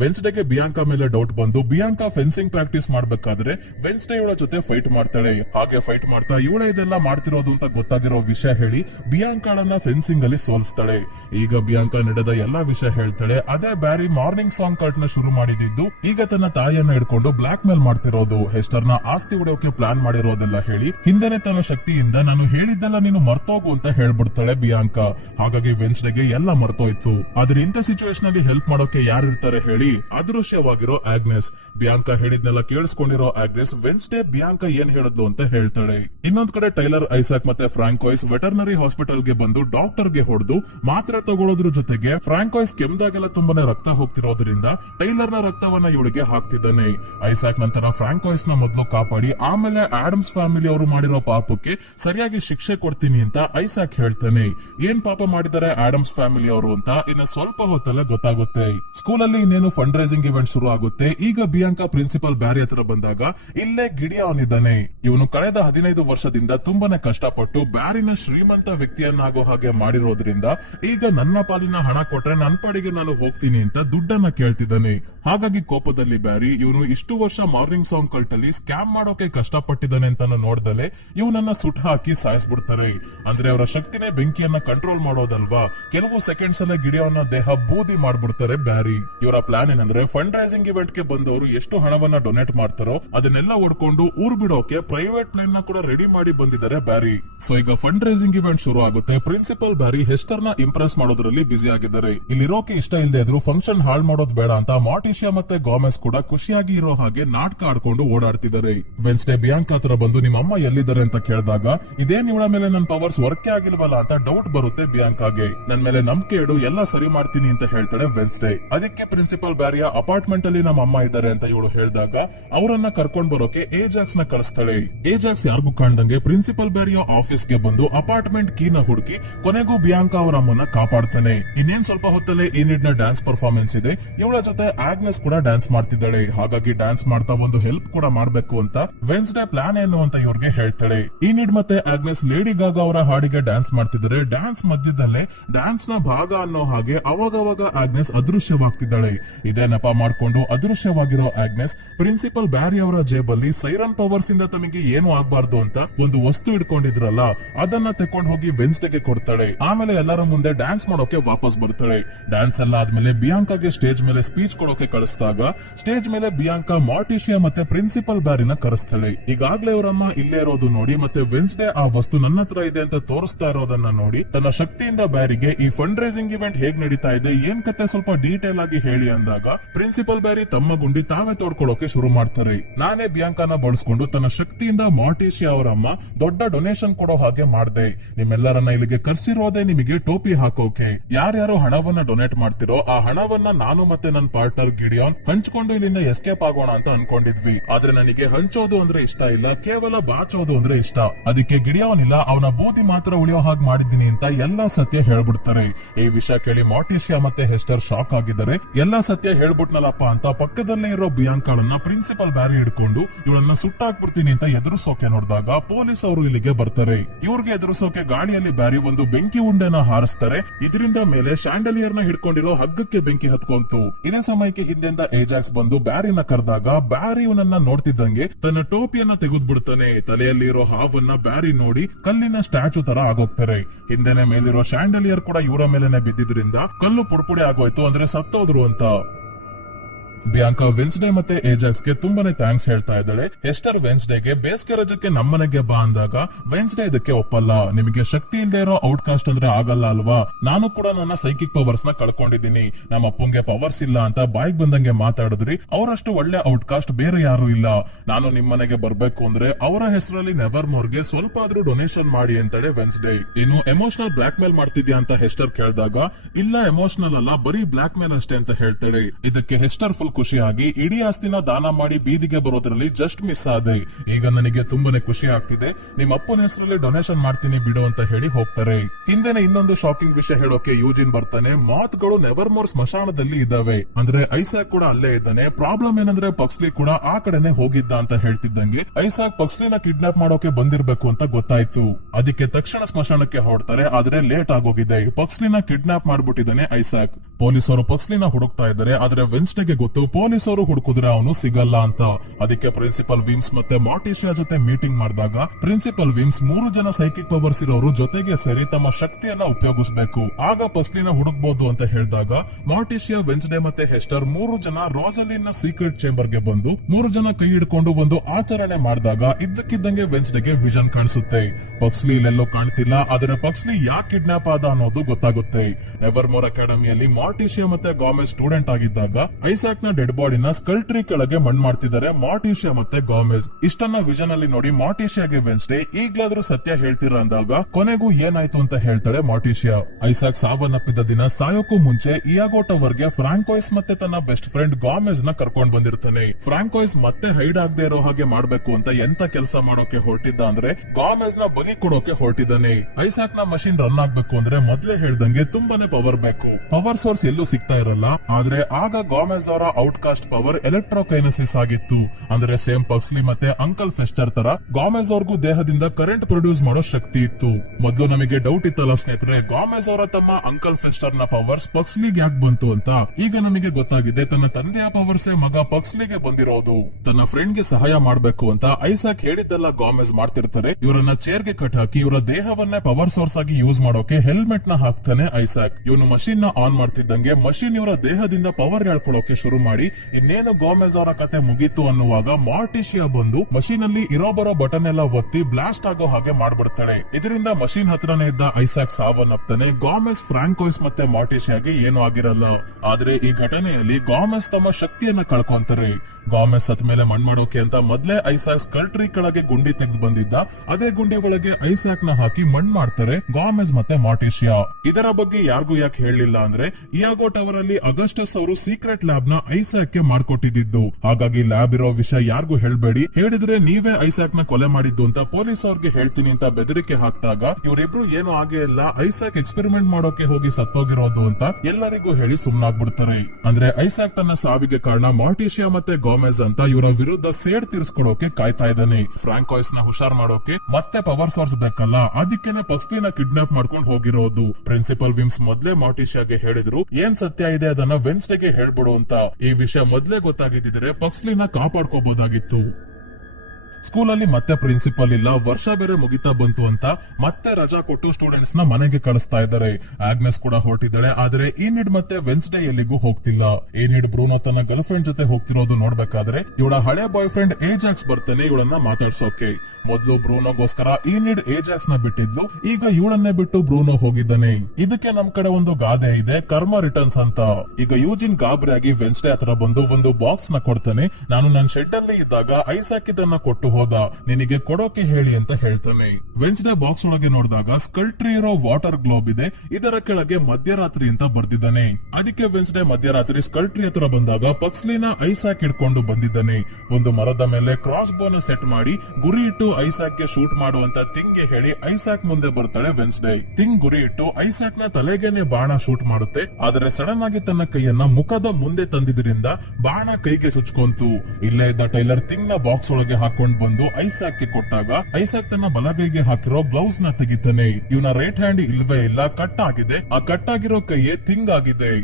ವೆನ್ಸ್ಡೇಗೆ ಬಿಯಾಂಕಾ ಮೇಲೆ ಡೌಟ್ ಬಂದು ಬಿಯಾಂಕಾ ಫೆನ್ಸಿಂಗ್ ಪ್ರಾಕ್ಟೀಸ್ ಮಾಡ್ಬೇಕಾದ್ರೆ ವೆನ್ಸ್ಡೇ ಇವಳ ಜೊತೆ ಫೈಟ್ ಮಾಡ್ತಾಳೆ. ಹಾಗೆ ಫೈಟ್ ಮಾಡ್ತಾ ಇವಳೇ ಇದೆಲ್ಲ ಮಾಡ್ತಿರೋದು ಅಂತ ಗೊತ್ತಾಗಿರೋ ವಿಷಯ ಹೇಳಿ ಬಿಯಾಂಕಾಳನ್ನ ಫೆನ್ಸಿಂಗ್ ಅಲ್ಲಿ ಸೋಲಿಸ್ತಾಳೆ. ಈಗ ಬಿಯಾಂಕಾ ನಡೆದ ಎಲ್ಲಾ ವಿಷಯ ಹೇಳ್ತಾಳೆ. ಅದೇ ಬ್ಯಾರಿ ಮಾರ್ನಿಂಗ್ ಸಾಂಗ್ ಕಟ್ ನ ಶುರು ಮಾಡಿದ್ದು ಈಗ ತನ್ನ ತಾಯಿಯನ್ನ ಹಿಡ್ಕೊಂಡು ಬ್ಲಾಕ್ ಮೇಲ್ ಮಾಡ್ತಿರೋದು. ಹೆಸ್ಟರ್ ನ ಆಸ್ತಿ ಹೊಡೆಯೋಕೆ ಪ್ಲಾನ್ ಮಾಡಿರೋದೆಲ್ಲ ಹೇಳಿ ಹಿಂದೆನೆ ತನ್ನ ಶಕ್ತಿಯಿಂದ ನಾನು ಹೇಳಿದ್ದೆಲ್ಲ ನೀನು ಮರ್ತೋಗು ಅಂತ ಹೇಳ್ಬಿಡ್ತಾಳೆ ಬಿಯಾಂಕಾ. ಹಾಗಾಗಿ ವೆನ್ಸ್ಡೇಗೆ ಎಲ್ಲ ಮರ್ತೋಯ್ತು. ಆದ್ರೆ ಇಂಥ ಸಿಚುವೇಶನ್ ಅಲ್ಲಿ ಹೆಲ್ಪ್ ಮಾಡೋಕೆ ಯಾರಿರ್ತಾರೆ ಹೇಳಿ? ಅದೃಶ್ಯವಾಗಿರೋ ಆಗ್ನೆಸ್. ಬಿಯಾಂಕಾ ಹೇಳಿದ್ನೆಲ್ಲ ಕೇಳಿಸ್ಕೊಂಡಿರೋ ಆಗ್ನೆಸ್ ವೆನ್ಸ್ಡೇ ಬಿಯಾಂಕಾ ಏನ್ ಹೇಳಿದ್ಲು ಅಂತ ಹೇಳ್ತಾಳೆ. ಇನ್ನೊಂದ್ ಕಡೆ ಟೈಲರ್, ಐಸಾಕ್ ಮತ್ತೆ ಫ್ರಾಂಕೋಯ್ಸ್ ವೆಟರ್ನರಿ ಹಾಸ್ಪಿಟಲ್ ಗೆ ಬಂದು ಡಾಕ್ಟರ್ ಗೆ ಹೊಡೆದು ಮಾತ್ರೆ ತಗೊಳ್ಳೋದ್ರ ಜೊತೆಗೆ ಫ್ರಾಂಕೋಯ್ಸ್ ಕೆಮ್ದಾಗೆಲ್ಲ ತುಂಬಾನೇ ರಕ್ತ ಹೋಗ್ತಿರೋದ್ರಿಂದ ಟೈಲರ್ ನ ರಕ್ತವನ್ನ ಇವಳಿಗೆ ಹಾಕ್ತಿದ್ದಾನೆ. ಐಸಾಕ್ ನಂತರ ಫ್ರಾಂಕೋಯ್ಸ್ ನ ಮೊದಲು ಕಾಪಾಡಿ ಆಮೇಲೆ ಆಡಮ್ಸ್ ಫ್ಯಾಮಿಲಿ ಅವರು ಮಾಡಿರೋ ಪಾಪಕ್ಕೆ ಸರಿಯಾಗಿ ಶಿಕ್ಷೆ ಕೊಡ್ತೀನಿ ಅಂತ ಐಸಾಕ್ ಹೇಳ್ತಾನೆ. ಏನ್ ಪಾಪ ಮಾಡಿದ್ದಾರೆ ಆಡಮ್ಸ್ ಫ್ಯಾಮಿಲಿ ಅವರು ಅಂತ ಇನ್ನು ಸ್ವಲ್ಪ ಹೊತ್ತಲ್ಲೇ ಗೊತ್ತಾಗುತ್ತೆ. ಸ್ಕೂಲಲ್ಲಿ ಇನ್ನೇನು ಫಂಡ್ ರೈಸಿಂಗ್ ಇವೆಂಟ್ ಶುರು ಆಗುತ್ತೆ. ಈಗ ಬಿಯಾಂಕಾ ಪ್ರಿನ್ಸಿಪಲ್ ಬ್ಯಾರಿ ಹತ್ರ ಬಂದಾಗ ಇಲ್ಲೇ ಗಿಡಿಯಾನ್ ಇದ್ದಾನೆ. ಇವನು ಕಳೆದ 15 ವರ್ಷದಿಂದ ತುಂಬಾನೇ ಕಷ್ಟಪಟ್ಟು ಬ್ಯಾರಿನ ಶ್ರೀಮಂತ ವ್ಯಕ್ತಿಯನ್ನಾಗೋ ಹಾಗೆ ಮಾಡಿರೋದ್ರಿಂದ ಈಗ ನನ್ನ ಪಾಲಿನ ಹಣ ಕೊಟ್ರೆ ನನ್ನ ಪಾಡಿಗೆ ನಾನು ಹೋಗ್ತೀನಿ ಅಂತ ದುಡ್ಡನ್ನ ಕೇಳ್ತಿದ್ದಾನೆ. ಹಾಗಾಗಿ ಕೋಪದಲ್ಲಿ ಬ್ಯಾರಿ ಇವನು ಇಷ್ಟು ವರ್ಷ ಮಾರ್ನಿಂಗ್ ಸಾಂಗ್ ಕಲ್ಟ್ ಅಲ್ಲಿ ಸ್ಕ್ಯಾಮ್ ಮಾಡೋಕೆ ಕಷ್ಟಪಟ್ಟಿದ್ದಾನೆ ಅಂತ ನೋಡ್ದಲೆ ಇವನನ್ನ ಸುಟ್ ಹಾಕಿ ಸಾಯಿಸ್ಬಿಡ್ತಾರೆ. ಅಂದ್ರೆ ಅವರ ಶಕ್ತಿನೇ ಬೆಂಕಿಯನ್ನ ಕಂಟ್ರೋಲ್ ಮಾಡೋದಲ್ವಾ, ಕೆಲವು ಸೆಕೆಂಡ್ಸ್ ಅಲ್ಲೇ ಗಿಡಿಯೋನ ದೇಹ ಬೂದಿ ಮಾಡ್ಬಿಡ್ತಾರೆ ಬ್ಯಾರಿ. ಇವರ ಪ್ಲಾನ್ ಏನಂದ್ರೆ ಫಂಡ್ ರೈಸಿಂಗ್ ಇವೆಂಟ್ ಗೆ ಬಂದವರು ಎಷ್ಟು ಹಣವನ್ನ ಡೊನೇಟ್ ಮಾಡ್ತಾರೋ ಅದನ್ನೆಲ್ಲ ಓಡ್ಕೊಂಡು ಊರ್ ಬಿಡೋಕೆ ಪ್ರೈವೇಟ್ ಪ್ಲೇನ್ ನ ಕೂಡ ರೆಡಿ ಮಾಡಿ ಬಂದಿದ್ದಾರೆ ಬ್ಯಾರಿ. ಸೊ ಈಗ ಫಂಡ್ ರೈಸಿಂಗ್ ಇವೆಂಟ್ ಶುರು ಆಗುತ್ತೆ. ಪ್ರಿನ್ಸಿಪಲ್ ಬ್ಯಾರಿ ಹೆಸ್ಟರ್ ನ ಇಂಪ್ರೆಸ್ ಮಾಡೋದ್ರಲ್ಲಿ ಬಿಸಿ ಆಗಿದ್ದಾರೆ. ಇಲ್ಲಿರೋಕೆ ಇಷ್ಟ ಇಲ್ಲದೆ ಇದ್ರು ಫಂಕ್ಷನ್ ಹಾಳ್ ಮಾಡೋದ್ ಬೇಡ ಅಂತ ಮಾರ್ಟಿಶಿಯಾ ಮತ್ತೆ ಗಾಮೆಸ್ ಕೂಡ ಖುಷಿಯಾಗಿ ಇರೋ ಹಾಗೆ ನಾಟಕ ಆಡ್ಕೊಂಡು ಓಡಾಡ್ತಿದ್ದಾರೆ. ವೆನ್ಸ್ಡೇ ಬಿಯಾಂಕಾ ಹತ್ರ ಬಂದು ನಿಮ್ಮ ಅಮ್ಮ ಎಲ್ಲಿದ್ದಾರೆ ಅಂತ ಕೇಳಿದಾಗ ಇದೇನ್ ಇವಳ ಮೇಲೆ ನನ್ನ ಪವರ್ಸ್ ವರ್ಕ್ ಆಗಿಲ್ವಲ್ಲ ಅಂತ ಡೌಟ್ ಬರುತ್ತೆ ಬಿಯಾಂಕಾಗೆ. ನನ್ ಮೇಲೆ ನಂಬಿಕೆ ಇಡು, ಎಲ್ಲ ಸರಿ ಮಾಡ್ತೀನಿ ಅಂತ ಹೇಳ್ತಾಳೆ ವೆನ್ಸ್ಡೇ. ಅದಕ್ಕೆ ಪ್ರಿನ್ಸಿಪಲ್ ಬ್ಯಾರಿಯ ಅಪಾರ್ಟ್ಮೆಂಟ್ ಅಲ್ಲಿ ನಮ್ಮ ಅಮ್ಮ ಇದ್ದಾರೆ ಅಂತ ಇವಳು ಹೇಳಿದಾಗ ಅವರನ್ನ ಕರ್ಕೊಂಡ್ ಬರೋಕೆ ಏಜಾಕ್ಸ್ ನ ಕಳಿಸ್ತಾಳೆ. ಏಜಾಕ್ಸ್ ಯಾರಿಗೂ ಕಾಣ್ದಂಗೆ ಪ್ರಿನ್ಸಿಪಲ್ ಬ್ಯಾರಿಯ ಆಫೀಸ್ ಗೆ ಬಂದು ಅಪಾರ್ಟ್ಮೆಂಟ್ ಕೀನ ಹುಡುಕಿ ಕೊನೆಗೂ ಬಿಯಾಂಕಾ ಅವರ ಅಮ್ಮನ್ನ ಕಾಪಾಡ್ತಾನೆ. ಇನ್ನೇನ್ ಸ್ವಲ್ಪ ಹೊತ್ತಲ್ಲೇ ಈನಿಡ್ ನ ಡ್ಯಾನ್ಸ್ ಪರ್ಫಾರ್ಮೆನ್ಸ್ ಇದೆ. ಇವಳ ಜೊತೆ ಆಗ್ನೆಸ್ ಕೂಡ ಡ್ಯಾನ್ಸ್ ಮಾಡ್ತಿದ್ದಾಳೆ. ಹಾಗಾಗಿ ಡ್ಯಾನ್ಸ್ ಮಾಡ್ತಾ ಒಂದು ಹೆಲ್ಪ್ ಕೂಡ ಮಾಡ್ಬೇಕು ಅಂತ ವೆನ್ಸ್ಡೇ ಪ್ಲಾನ್ ಏನು ಅಂತ ಇವ್ರಿಗೆ ಹೇಳ್ತಾಳೆ. ಈನಿಡ್ ಮತ್ತೆ ಆಗ್ನೆಸ್ ಲೇಡಿ ಗಾಗಾ ಅವರ ಹಾಡಿಗೆ ಡ್ಯಾನ್ಸ್ ಮಾಡ್ತಿದ್ದಾರೆ. ಡ್ಯಾನ್ಸ್ ಮಧ್ಯದಲ್ಲೇ ಡ್ಯಾನ್ಸ್ ನ ಭಾಗ ಅನ್ನೋ ಹಾಗೆ ಅವಾಗವಾಗ ಆಗ್ನೆಸ್ ಅದೃಶ್ಯವಾಗ್ತಿದ್ದಾಳೆ. ಇದೇ ನೆಪ ಮಾಡ್ಕೊಂಡು ಅದೃಶ್ಯವಾಗಿರೋ ಆಗ್ನೆಸ್ ಪ್ರಿನ್ಸಿಪಲ್ ಬ್ಯಾರಿ ಅವರ ಜೇಬಲ್ಲಿ ಸೈರನ್ ಪವರ್ಸ್ ಇಂದ ತಮಗೆ ಏನು ಆಗ್ಬಾರ್ದು ಅಂತ ಒಂದು ವಸ್ತು ಇಟ್ಕೊಂಡಿದ್ರಲ್ಲ ಅದನ್ನ ತೆಕ್ಕೊಂಡು ಹೋಗಿ ವೆನ್ಸ್ಡೇಗೆ ಕೊಡ್ತಾಳೆ. ಆಮೇಲೆ ಎಲ್ಲರ ಮುಂದೆ ಡ್ಯಾನ್ಸ್ ಮಾಡೋಕೆ ವಾಪಸ್ ಬರ್ತಾಳೆ. ಡ್ಯಾನ್ಸ್ ಎಲ್ಲ ಆದ್ಮೇಲೆ ಬಿಯಾಂಕಾಗೆ ಸ್ಟೇಜ್ ಮೇಲೆ ಸ್ಪೀಚ್ ಕೊಡೋಕೆ ಕಳಿಸಿದಾಗ ಸ್ಟೇಜ್ ಮೇಲೆ ಬಿಯಾಂಕಾ ಮಾರ್ಟಿಶಿಯಾ ಮತ್ತೆ ಪ್ರಿನ್ಸಿಪಲ್ ಬ್ಯಾರಿನ ಕರೆಸ್ತಾಳೆ. ಈಗಾಗ್ಲೇ ಅವರಮ್ಮ ಇಲ್ಲೇ ಇರೋದು ನೋಡಿ ಮತ್ತೆ ವೆನ್ಸ್ಡೇ ಆ ವಸ್ತು ನನ್ನ ಹತ್ರ ಇದೆ ಅಂತ ತೋರಿಸ್ತಾ ಇರೋದನ್ನ ನೋಡಿ ತನ್ನ ಶಕ್ತಿಯಿಂದ ಬ್ಯಾರಿಗೆ ಈ ಫಂಡ್ ರೈಸಿಂಗ್ ಇವೆಂಟ್ ಹೇಗ್ ನಡೀತಾ ಇದೆ ಏನ್ ಕತೆ ಸ್ವಲ್ಪ ಡೀಟೇಲ್ ಆಗಿ ಹೇಳಿ ಅಂದಾಗ ಪ್ರಿನ್ಸಿಪಲ್ ಬ್ಯಾರಿ ತಮ್ಮ ಗುಂಡಿ ತಾವೇ ತೋಡ್ಕೊಳ್ಳೋಕೆ ಶುರು ಮಾಡ್ತಾರೆ. ನಾನೇ ಬಿಯಾಂಕಾನ ಬಳಸ್ಕೊಂಡು ತನ್ನ ಶಕ್ತಿಯಿಂದ ಮಾರ್ಟಿಶಿಯಾ ಅವರಮ್ಮ ದೊಡ್ಡ ಡೊನೇಷನ್ ಕೊಡೋ ಹಾಗೆ ಮಾಡ್ದೆ. ನಿಮ್ಮೆಲ್ಲರನ್ನ ಇಲ್ಲಿಗೆ ಕರ್ಸಿರೋದೇ ನಿಮಗೆ ಟೋಪಿ ಹಾಕೋಕೆ. ಯಾರ್ಯಾರು ಹಣವನ್ನ ಡೊನೇಟ್ ಮಾಡ್ತಿರೋ ಆ ಹಣವನ್ನ ನಾನು ಮತ್ತೆ ನನ್ನ ಪಾರ್ಟ್ನರ್ ಗಿಡಿಯಾನ್ ಹಂಚ್ಕೊಂಡು ಇಲ್ಲಿಂದ ಎಸ್ಕೇಪ್ ಆಗೋಣ ಅಂತ ಅನ್ಕೊಂಡಿದ್ವಿ. ಆದ್ರೆ ನನಗೆ ಹಂಚೋದು ಅಂದ್ರೆ ಇಷ್ಟ ಇಲ್ಲ, ಕೇವಲ ಬಾಚೋದು ಅಂದ್ರೆ ಇಷ್ಟ. ಅದಕ್ಕೆ ಗಿಡಿಯಾನ್ ಇಲ್ಲ, ಅವನ ಬೂದಿ ಮಾತ್ರ ಉಳಿಯೋ ಹಾಗೆ ಮಾಡಿದೀನಿ ಅಂತ ಎಲ್ಲಾ ಸತ್ಯ ಹೇಳ್ಬಿಡ್ತಾರೆ. ಈ ವಿಷಯ ಕೇಳಿ ಮಾರ್ಟಿಶಿಯಾ ಮತ್ತೆ ಹೆಸ್ಟರ್ ಶಾಕ್ ಆಗಿದ್ದಾರೆ. ಎಲ್ಲಾ ಸತ್ಯ ಹೇಳ್ಬಿಟ್ನಲ್ಲಪ್ಪ ಅಂತ ಪಕ್ಕದಲ್ಲೇ ಇರೋ ಬಿಯಾಂಕಾಳನ್ನ ಪ್ರಿನ್ಸಿಪಲ್ ಬ್ಯಾರಿ ಹಿಡ್ಕೊಂಡು ಇವಳನ್ನ ಸುಟ್ಟಾಕ್ಬಿಡ್ತೀನಿ ಅಂತ ಎದುರಿಸೋಕೆ ನೋಡಿದಾಗ ಪೊಲೀಸ್ ಅವರು ಇಲ್ಲಿಗೆ ಬರ್ತಾರೆ. ಇವ್ರಿಗೆ ಎದುರಿಸೋಕೆ ಗಾಳಿಯಲ್ಲಿ ಬ್ಯಾರಿ ಒಂದು ಬೆಂಕಿ ಉಂಡೆನ ಹಾರಿಸ್ತಾರೆ. ಇದರಿಂದ ಮೇಲೆ ಶಾಂಡಲಿಯರ್ ನ ಹಿಡ್ಕೊಂಡಿರೋ ಹಗ್ಗಕ್ಕೆ ಬೆಂಕಿ ಹತ್ಕೊಂತು. ಇದೇ ಸಮಯಕ್ಕೆ ಹಿಂದೆಂದ ಏಜಾಕ್ಸ್ ಬಂದು ಬ್ಯಾರಿನ ಕರೆದಾಗ ಬ್ಯಾರಿ ಇವನನ್ನ ನೋಡ್ತಿದ್ದಂಗೆ ತನ್ನ ಟೋಪಿಯನ್ನ ತೆಗೆದ್ಬಿಡ್ತಾನೆ. ತಲೆಯಲ್ಲಿರೋ ಹಾವನ್ನ ಬ್ಯಾರಿ ನೋಡಿ ಕಲ್ಲಿನ ಸ್ಟ್ಯಾಚು ತರ ಆಗೋಗ್ತಾರೆ. ಹಿಂದೆನೆ ಮೇಲಿರೋ ಶಾಂಡಲಿಯರ್ ಕೂಡ ಇವರ ಮೇಲೆನೆ ಬಿದ್ದಿದ್ರಿಂದ ಕಲ್ಲು ಪುಡ್ಪುಡಿ ಆಗೋಯ್ತು, ಅಂದ್ರೆ ಸತ್ತೋದ್ರು ಅಂತ. ಬಿಯಾಂಕಾ ವೆನ್ಸ್ಡೇ ಮತ್ತೆ ಏಜಾಕ್ಸ್ ಗೆ ತುಂಬಾನೇ ಥ್ಯಾಂಕ್ಸ್ ಹೇಳ್ತಾ ಇದ್ದಾಳೆ. ಹೆಸ್ಟರ್ ವೆನ್ಸ್ಡೇಗೆ ಬೇಸಿಗೆ ರಜಕ್ಕೆ ನಮ್ಮನೆಗೆ ಬಾ ಅಂದಾಗ ವೆನ್ಸ್ಡೇ ಇದಕ್ಕೆ ಒಪ್ಪಲ್ಲ. ನಿಮಗೆ ಶಕ್ತಿ ಇಲ್ಲದೆ ಇರೋ ಔಟ್ಕಾಸ್ಟ್ ಅಂದ್ರೆ ಆಗಲ್ಲ ಅಲ್ವಾ, ನಾನು ಕೂಡ ನನ್ನ ಸೈಕಿಕ್ ಪವರ್ಸ್ ನ ಕಳ್ಕೊಂಡಿದ್ದೀನಿ, ನಮ್ಮ ಅಪ್ಪಂಗೆ ಪವರ್ಸ್ ಇಲ್ಲ ಅಂತ ಬಾಯಿಗೆ ಬಂದಂಗೆ ಮಾತಾಡಿದ್ರಿ. ಅವರಷ್ಟು ಒಳ್ಳೆ ಔಟ್ಕಾಸ್ಟ್ ಬೇರೆ ಯಾರು ಇಲ್ಲ. ನಾನು ನಿಮ್ಮನೆಗೆ ಬರ್ಬೇಕು ಅಂದ್ರೆ ಅವರ ಹೆಸರಲ್ಲಿ ನೆವರ್ ಮೋರ್ಗೆ ಸ್ವಲ್ಪ ಆದ್ರೂ ಡೊನೇಷನ್ ಮಾಡಿ ಅಂತಾಳೆ ವೆನ್ಸ್ಡೇ. ಇನ್ನು ಎಮೋಷನಲ್ ಬ್ಲಾಕ್ ಮೇಲ್ ಮಾಡ್ತಿದ್ಯಾ ಅಂತ ಹೆಸ್ಟರ್ ಕೇಳಿದಾಗ ಇಲ್ಲ ಎಮೋಷನಲ್ ಅಲ್ಲ, ಬರೀ ಬ್ಲಾಕ್ ಮೇಲ್ ಅಷ್ಟೇ ಅಂತ ಹೇಳ್ತಾಳೆ. ಇದಕ್ಕೆ ಹೆಸ್ಟರ್ ಫುಲ್ ಖುಷಿಯಾಗಿ ಇಡೀ ಆಸ್ತಿನ ದಾನ ಮಾಡಿ ಬೀದಿಗೆ ಬರೋದ್ರಲ್ಲಿ ಜಸ್ಟ್ ಮಿಸ್ ಆದೆ, ಈಗ ನನಗೆ ತುಂಬಾನೇ ಖುಷಿ ಆಗ್ತಿದೆ, ನಿಮ್ಮ ಅಪ್ಪನ ಹೆಸರಲ್ಲಿ ಡೊನೇಷನ್ ಮಾಡ್ತೀನಿ ಬಿಡು ಅಂತ ಹೇಳಿ ಹೋಗ್ತಾರೆ. ಹಿಂದೆನೆ ಇನ್ನೊಂದು ಶಾಕಿಂಗ್ ವಿಷಯ ಹೇಳೋಕೆ ಯೂಜಿನ್ ಬರ್ತಾನೆ. ಮಾತುಗಳು ನೆವರ್ ಮೋರ್ ಸ್ಮಶಾನದಲ್ಲಿ ಇದ್ದಾವೆ, ಅಂದ್ರೆ ಐಸಾಕ್ ಕೂಡ ಅಲ್ಲೇ ಇದ್ದಾನೆ. ಪ್ರಾಬ್ಲಮ್ ಏನಂದ್ರೆ ಪಕ್ಸ್ಲಿ ಕೂಡ ಆ ಕಡೆನೆ ಹೋಗಿದ್ದ ಅಂತ ಹೇಳ್ತಿದ್ದಂಗೆ ಐಸಾಕ್ ಪಕ್ಸ್ಲಿನ ಕಿಡ್ನಾಪ್ ಮಾಡೋಕೆ ಬಂದಿರ್ಬೇಕು ಅಂತ ಗೊತ್ತಾಯ್ತು. ಅದಕ್ಕೆ ತಕ್ಷಣ ಸ್ಮಶಾನಕ್ಕೆ ಹೊರಡ್ತಾರೆ. ಆದ್ರೆ ಲೇಟ್ ಆಗೋಗಿದೆ, ಪಕ್ಸ್ಲಿನ ಕಿಡ್ನಾಪ್ ಮಾಡ್ಬಿಟ್ಟಿದ್ದಾನೆ ಐಸಾಕ್. ಪೊಲೀಸರು ಪಕ್ಸ್ಲಿನ ಹುಡುಕ್ತಾ ಇದ್ದಾರೆ. ಆದ್ರೆ ವೆನ್ಸ್ಡೇಗೆ ಗೊತ್ತು ಪೊಲೀಸರು ಹುಡುಕಿದ್ರೆ ಅವನು ಸಿಗಲ್ಲ ಅಂತ. ಅದಕ್ಕೆ ಪ್ರಿನ್ಸಿಪಲ್ ವಿಮ್ಸ್ ಮತ್ತೆ ಮಾರ್ಟಿಶಿಯಾ ಜೊತೆ ಮೀಟಿಂಗ್ ಮಾಡಿದಾಗ ಪ್ರಿನ್ಸಿಪಲ್ ವಿಮ್ಸ್ 3 ಜನ ಸೈಕಿಕ್ ಪವರ್ಸ್ ಇರೋರು ಜೊತೆಗೆ ಸೇರಿ ತಮ್ಮ ಶಕ್ತಿಯನ್ನ ಉಪಯೋಗಿಸಬೇಕು, ಆಗ ಪಕ್ಸ್ಲಿನ ಹುಡುಕ್ಬಹುದು ಅಂತ ಹೇಳಿದಾಗ ಮಾರ್ಟಿಶಿಯಾ, ವೆನ್ಸ್ಡೇ ಮತ್ತೆ ಹೆಸ್ಟರ್ 3 ಜನ ರಾಸಲಿನ್ ನ ಸೀಕ್ರೆಟ್ ಚೇಂಬರ್ ಗೆ ಬಂದು 3 ಜನ ಕೈ ಹಿಡ್ಕೊಂಡು ಒಂದು ಆಚರಣೆ ಮಾಡಿದಾಗ ಇದ್ದಕ್ಕಿದ್ದಂಗೆ ವೆನ್ಸ್ಡೇಗೆ ವಿಷನ್ ಕಾಣಿಸುತ್ತೆ. ಪಕ್ಸ್ಲಿ ಇಲ್ಲೆಲ್ಲೋ ಕಾಣ್ತಿಲ್ಲ, ಆದ್ರೆ ಪಕ್ಸ್ಲಿ ಯಾಕೆ ಕಿಡ್ನಾಪ್ ಆದ ಅನ್ನೋದು ಗೊತ್ತಾಗುತ್ತೆ. ಎವರ್ ಮೋರ್ ಅಕಾಡೆಮಿಯಲ್ಲಿ ಮಾರ್ಟಿಶಿಯಾ ಮತ್ತೆ ಗಾಮೆಸ್ ಸ್ಟೂಡೆಂಟ್ ಆಗಿದ್ದಾಗ ಐಸಾಕ್ ನ ಡೆಡ್ ಬಾಡಿನ ಸ್ಕಲ್ ಟ್ರೀ ಕೆಳಗೆ ಮಣ್ಣು ಮಾಡ್ತಿದ್ದಾರೆ ಮಾರ್ಟಿಶಿಯಾ ಮತ್ತೆ ಗಾಮೆಸ್. ಇಷ್ಟನ್ನ ವಿಷನ್ ಅಲ್ಲಿ ನೋಡಿ ಮಾರ್ಟಿಶಿಯಾಗೆ ವೆನ್ಸ್ಡೇ ಈಗ್ಲಾದ್ರೂ ಸತ್ಯ ಹೇಳ್ತೀರ ಅಂದಾಗ ಕೊನೆಗೂ ಏನಾಯ್ತು ಅಂತ ಹೇಳ್ತಾಳೆ ಮಾರ್ಟಿಶಿಯಾ. ಐಸಾಕ್ ಸಾವನ್ನಪ್ಪಿದ ದಿನ ಸಾಯೋಕ್ಕೂ ಮುಂಚೆ ಇಯಾಗೋ ಟವರ್ ಗೆ ಫ್ರಾಂಕೋಯ್ಸ್ ಮತ್ತೆ ತನ್ನ ಬೆಸ್ಟ್ ಫ್ರೆಂಡ್ ಗಾಮೆಸ್ ನ ಕರ್ಕೊಂಡ್ ಬಂದಿರ್ತಾನೆ. ಫ್ರಾಂಕೋಯ್ಸ್ ಮತ್ತೆ ಹೈಡ್ ಆಗದೆ ಇರೋ ಹಾಗೆ ಮಾಡ್ಬೇಕು ಅಂತ ಎಂತ ಕೆಲಸ ಮಾಡೋಕೆ ಹೊರಟಿದ್ದ ಅಂದ್ರೆ ಗಾಮೆಸ್ ನ ಬಲಿ ಕೊಡೋಕೆ ಹೊರಟಿದ್ದಾನೆ. ಐಸಾಕ್ ನ ಮಷಿನ್ ರನ್ ಆಗ್ಬೇಕು ಅಂದ್ರೆ ಮೊದ್ಲೇ ಹೇಳ್ದಂಗೆ ತುಂಬಾನೇ ಪವರ್ ಬೇಕು. ಪವರ್ ಸೋರ್ಸ್ ಪವರ್ಸ್ ಎಲ್ಲೂ ಸಿಗ್ತಾ ಇರಲ್ಲ. ಆದ್ರೆ ಆಗ ಗಾಮೆಜ್ ಅವರ ಔಟ್ಕಾಸ್ಟ್ ಪವರ್ ಎಲೆಕ್ಟ್ರೋಕೈನಸಿಸ್ ಆಗಿತ್ತು. ಅಂದ್ರೆ ಸೇಮ್ ಪಕ್ಸ್ಲಿ ಮತ್ತೆ ಅಂಕಲ್ ಫೆಸ್ಟರ್ ತರ ಗಾಮೆಜ್ ಅವ್ರಿಗೂ ದೇಹದಿಂದ ಕರೆಂಟ್ ಪ್ರೊಡ್ಯೂಸ್ ಮಾಡೋ ಶಕ್ತಿ ಇತ್ತು. ಮೊದಲು ನಮಗೆ ಡೌಟ್ ಇತ್ತಲ್ಲ ಸ್ನೇಹಿತರೆ, ಗಾಮೆಜ್ ಅವರ ತಮ್ಮ ಅಂಕಲ್ ಫೆಸ್ಟರ್ ನ ಪವರ್ಸ್ ಪಕ್ಸ್ಲಿಗೆ ಯಾಕೆ ಬಂತು ಅಂತ. ಈಗ ನಮಗೆ ಗೊತ್ತಾಗಿದೆ, ತನ್ನ ತಂದೆಯ ಪವರ್ಸೇ ಮಗ ಪಕ್ಸ್ಲಿಗೆ ಬಂದಿರೋದು. ತನ್ನ ಫ್ರೆಂಡ್ ಗೆ ಸಹಾಯ ಮಾಡಬೇಕು ಅಂತ ಐಸಾಕ್ ಹೇಳಿದ್ದೆಲ್ಲ ಗಾಮೆಜ್ ಮಾಡ್ತಿರ್ತಾರೆ. ಇವರನ್ನ ಚೇರ್ಗೆ ಕಟ್ ಹಾಕಿ ಇವರ ದೇಹವನ್ನೇ ಪವರ್ ಸೋರ್ಸ್ ಆಗಿ ಯೂಸ್ ಮಾಡೋಕೆ ಹೆಲ್ಮೆಟ್ ನ ಹಾಕ್ತಾನೆ ಐಸಾಕ್. ಇವನು ಮಷೀನ್ ನ ಆನ್ ಮಾಡ್ತಿದ್ದಂಗೆ ಮಷೀನ್ ಇವರ ದೇಹದಿಂದ ಪವರ್ ಹೇಳ್ಕೊಳ್ಳೋಕೆ ಶುರು ಮಾಡಿ ಇನ್ನೇನು ಗಾಮೆಜ್ ಅವರ ಕತೆ ಮುಗೀತು ಅನ್ನುವಾಗ ಮಾರ್ಟಿಶಿಯಾ ಬಂದು ಮಷೀನ್ ಅಲ್ಲಿ ಇರೋಬರೋ ಬಟನ್ ಎಲ್ಲ ಒತ್ತಿ ಬ್ಲಾಸ್ಟ್ ಆಗೋ ಹಾಗೆ ಮಾಡ್ಬಿಡ್ತಾಳೆ. ಇದರಿಂದ ಮಷೀನ್ ಹತ್ರನೇ ಇದ್ದ ಐಸಾಕ್ ಸಾವನ್ನಪ್ತಾನೆ. ಗಾಮೆಜ್, ಫ್ರಾಂಕೋಯ್ಸ್ ಮತ್ತೆ ಮಾರ್ಟಿಶಿಯಾಗೆ ಏನೂ ಆಗಿರಲ್ಲ. ಆದ್ರೆ ಈ ಘಟನೆಯಲ್ಲಿ ಗಾಮೆಜ್ ತಮ್ಮ ಶಕ್ತಿಯನ್ನ ಕಳ್ಕೊಂತಾರೆ. ಗಾಮೆಜ್ ಸತ್ ಮೇಲೆ ಮಣ್ ಮಾಡೋಕೆ ಅಂತ ಮೊದ್ಲೇ ಐಸಾಕ್ ಸ್ಕಲ್ಟ್ರಿ ಕೆಳಗೆ ಗುಂಡಿ ತೆಗೆದು ಬಂದಿದ್ದ. ಅದೇ ಗುಂಡಿ ಒಳಗೆ ಐಸಾಕ್ ನ ಹಾಕಿ ಮಣ್ ಮಾಡ್ತಾರೆ ಗಾಮೆಜ್ ಮತ್ತೆ ಮಾರ್ಟಿಶಿಯಾ. ಇದರ ಬಗ್ಗೆ ಯಾರಿಗೂ ಯಾಕೆ ಹೇಳಲಿಲ್ಲ ಅಂದ್ರೆ, ಇಯಾಗೋ ಟವರ್ ಅಲ್ಲಿ ಅಗಸ್ಟಸ್ ಅವರು ಸೀಕ್ರೆಟ್ ಲ್ಯಾಬ್ ನ ಐಸಾಕ್ ಗೆ ಮಾಡ್ಕೊಟ್ಟಿದ್ದು. ಹಾಗಾಗಿ ಲ್ಯಾಬ್ ಇರೋ ವಿಷಯ ಯಾರಿಗೂ ಹೇಳ್ಬೇಡಿ, ಹೇಳಿದ್ರೆ ನೀವೇ ಐಸಾಕ್ ನ ಕೊಲೆ ಮಾಡಿದ್ದು ಅಂತ ಪೊಲೀಸ್ ಅವ್ರಿಗೆ ಹೇಳ್ತೀನಿ ಅಂತ ಬೆದರಿಕೆ ಹಾಕಿದಾಗ ಇವರಿಬ್ರು ಏನೂ ಆಗೇ ಇಲ್ಲ, ಐಸಾಕ್ ಎಕ್ಸ್ಪೆರಿಮೆಂಟ್ ಮಾಡೋಕೆ ಹೋಗಿ ಸತ್ತೋಗಿರೋದು ಅಂತ ಎಲ್ಲರಿಗೂ ಹೇಳಿ ಸುಮ್ನಾಗ್ಬಿಡ್ತಾರೆ. ಅಂದ್ರೆ ಐಸಾಕ್ ತನ್ನ ಸಾವಿಗೆ ಕಾರಣ ಮಾರ್ಟಿಶಿಯಾ ಮತ್ತೆ ಗಾಮೆಜ್ ಅಂತ ಇವರ ವಿರುದ್ಧ ಸೇಡ್ ತೀರ್ಸ್ಕೊಡೋಕೆ ಕಾಯ್ತಾ ಇದ್ದಾನೆ. ಫ್ರಾಂಕೋಯ್ಸ್ ನ ಹುಷಾರ್ ಮಾಡೋಕೆ ಮತ್ತೆ ಪವರ್ ಸೋರ್ಸ್ ಬೇಕಲ್ಲ, ಅದಕ್ಕೇನೆ ಪಕ್ಸ್ಲಿನ ಕಿಡ್ನಾಪ್ ಮಾಡ್ಕೊಂಡು ಹೋಗಿರೋದು. ಪ್ರಿನ್ಸಿಪಲ್ ವಿಮ್ಸ್ ಮೊದ್ಲೇ ಮಾರ್ಟಿಶಿಯಾಗೆ ಹೇಳಿದ್ರು, ಏನ್ ಸತ್ಯ ಇದೆ ಅದನ್ನ ವೆನ್ಸ್ಡೇಗೆ ಹೇಳ್ಬಿಡು ಅಂತ. ಈ ವಿಷಯ ಮೊದ್ಲೇ ಗೊತ್ತಾಗಿದ್ದಿದ್ರೆ ಪಕ್ಸ್ಲಿನ ಕಾಪಾಡ್ಕೋಬಹುದಾಗಿತ್ತು. ಸ್ಕೂಲಲ್ಲಿ ಮತ್ತೆ ಪ್ರಿನ್ಸಿಪಲ್ ಇಲ್ಲ, ವರ್ಷ ಬೇರೆ ಮುಗಿತಾ ಬಂತು ಅಂತ ಮತ್ತೆ ರಜಾ ಕೊಟ್ಟು ಸ್ಟೂಡೆಂಟ್ಸ್ ನ ಮನೆಗೆ ಕಳಿಸ್ತಾ ಇದ್ದಾರೆ. ಆಗ್ನೆಸ್ ಕೂಡ ಹೊರಟಿದ್ದಾಳೆ. ಆದ್ರೆ ಈನಿಡ್ ಮತ್ತೆ ವೆನ್ಸ್ಡೇ ಎಲ್ಲಿಗೂ ಹೋಗ್ತಿಲ್ಲ. ಈನಿಡ್ ಬ್ರೂನೋ ತನ್ನ ಗರ್ಲ್ ಫ್ರೆಂಡ್ ಜೊತೆ ಹೋಗ್ತಿರೋದು ನೋಡ್ಬೇಕಾದ್ರೆ ಇವಳ ಹಳೆ ಬಾಯ್ ಫ್ರೆಂಡ್ ಏಜಾಕ್ಸ್ ಬರ್ತಾನೆ ಇವಳನ್ನ ಮಾತಾಡ್ಸೋಕೆ. ಮೊದ್ಲು ಬ್ರೂನೋಗೋಸ್ಕರ ಈನಿಡ್ ಏಜಾಕ್ಸ್ ನ ಬಿಟ್ಟಿದ್ಲು, ಈಗ ಇವಳನ್ನೇ ಬಿಟ್ಟು ಬ್ರೂನೋ ಹೋಗಿದ್ದಾನೆ. ಇದಕ್ಕೆ ನಮ್ ಕಡೆ ಒಂದು ಗಾದೆ ಇದೆ, ಕರ್ಮ ರಿಟರ್ನ್ಸ್ ಅಂತ. ಈಗ ಯೂಜಿನ್ ಗಾಬರಿ ಆಗಿ ವೆನ್ಸ್ಡೇ ಹತ್ರ ಬಂದು ಒಂದು ಬಾಕ್ಸ್ ನ ಕೊಡ್ತಾನೆ. ನಾನು ನನ್ನ ಶೆಡ್ ಅಲ್ಲಿ ಇದ್ದಾಗ ಐಸಾಕ್ ಇದನ್ನ ಕೊಟ್ಟು ಹೋದ, ನಿನಗೆ ಕೊಡೋಕೆ ಹೇಳಿ ಅಂತ ಹೇಳ್ತಾನೆ. ವೆನ್ಸ್ಡೇ ಬಾಕ್ಸ್ ಒಳಗೆ ನೋಡಿದಾಗ ಸ್ಕಲ್ಟ್ರಿ ಇರೋ ವಾಟರ್ ಗ್ಲೋಬ್ ಇದೆ, ಇದರ ಕೆಳಗೆ ಮಧ್ಯರಾತ್ರಿ ಅಂತ ಬರ್ದಿದ್ದಾನೆ. ಅದಕ್ಕೆ ವೆನ್ಸ್ಡೇ ಮಧ್ಯರಾತ್ರಿ ಸ್ಕಲ್ಟ್ರಿ ಹತ್ರ ಬಂದಾಗ ಪಕ್ಸ್ಲಿನ ಐಸಾಕ್ ಹಿಡ್ಕೊಂಡು ಬಂದಿದ್ದಾನೆ. ಒಂದು ಮರದ ಮೇಲೆ ಕ್ರಾಸ್ ಬೋನ್ ಸೆಟ್ ಮಾಡಿ ಗುರಿ ಇಟ್ಟು ಐಸಾಕ್ ಗೆ ಶೂಟ್ ಮಾಡುವಂತ ಥಿಂಗ್ ಗೆ ಹೇಳಿ ಐಸಾಕ್ ಮುಂದೆ ಬರ್ತಾಳೆ ವೆನ್ಸ್ಡೇ. ಥಿಂಗ್ ಗುರಿ ಇಟ್ಟು ಐಸಾಕ್ ನ ತಲೆಗೇನೆ ಬಾಣ ಶೂಟ್ ಮಾಡುತ್ತೆ. ಆದರೆ ಸಡನ್ ಆಗಿ ತನ್ನ ಕೈಯನ್ನ ಮುಖದ ಮುಂದೆ ತಂದಿದ್ರಿಂದ ಬಾಣ ಕೈಗೆ ಚುಚ್ಕೊಂತು. ಇಲ್ಲೇ ಇದ್ದ ಟೈಲರ್ ಥಿಂಗ್ ನ ಬಾಕ್ಸ್ ಒಳಗೆ ಹಾಕೊಂಡು ಬಂದು ಐಸಾಕ್ ಗೆ ಕೊಟ್ಟಾಗ ಐಸಾಕ್ ತನ್ನ ಬಲಗೈಗೆ ಹಾಕಿರೋ ಗ್ಲೌಸ್ ನ ತೆಗಿತಾನೆ. ಇವನ ರೈಟ್ ಹ್ಯಾಂಡ್ ಇಲ್ವೇ ಇಲ್ಲ, ಕಟ್ ಆಗಿದೆ. ಆ ಕಟ್ ಆಗಿರೋ ಕೈಯೇ ಥಿಂಗ್ ಆಗಿದೆ.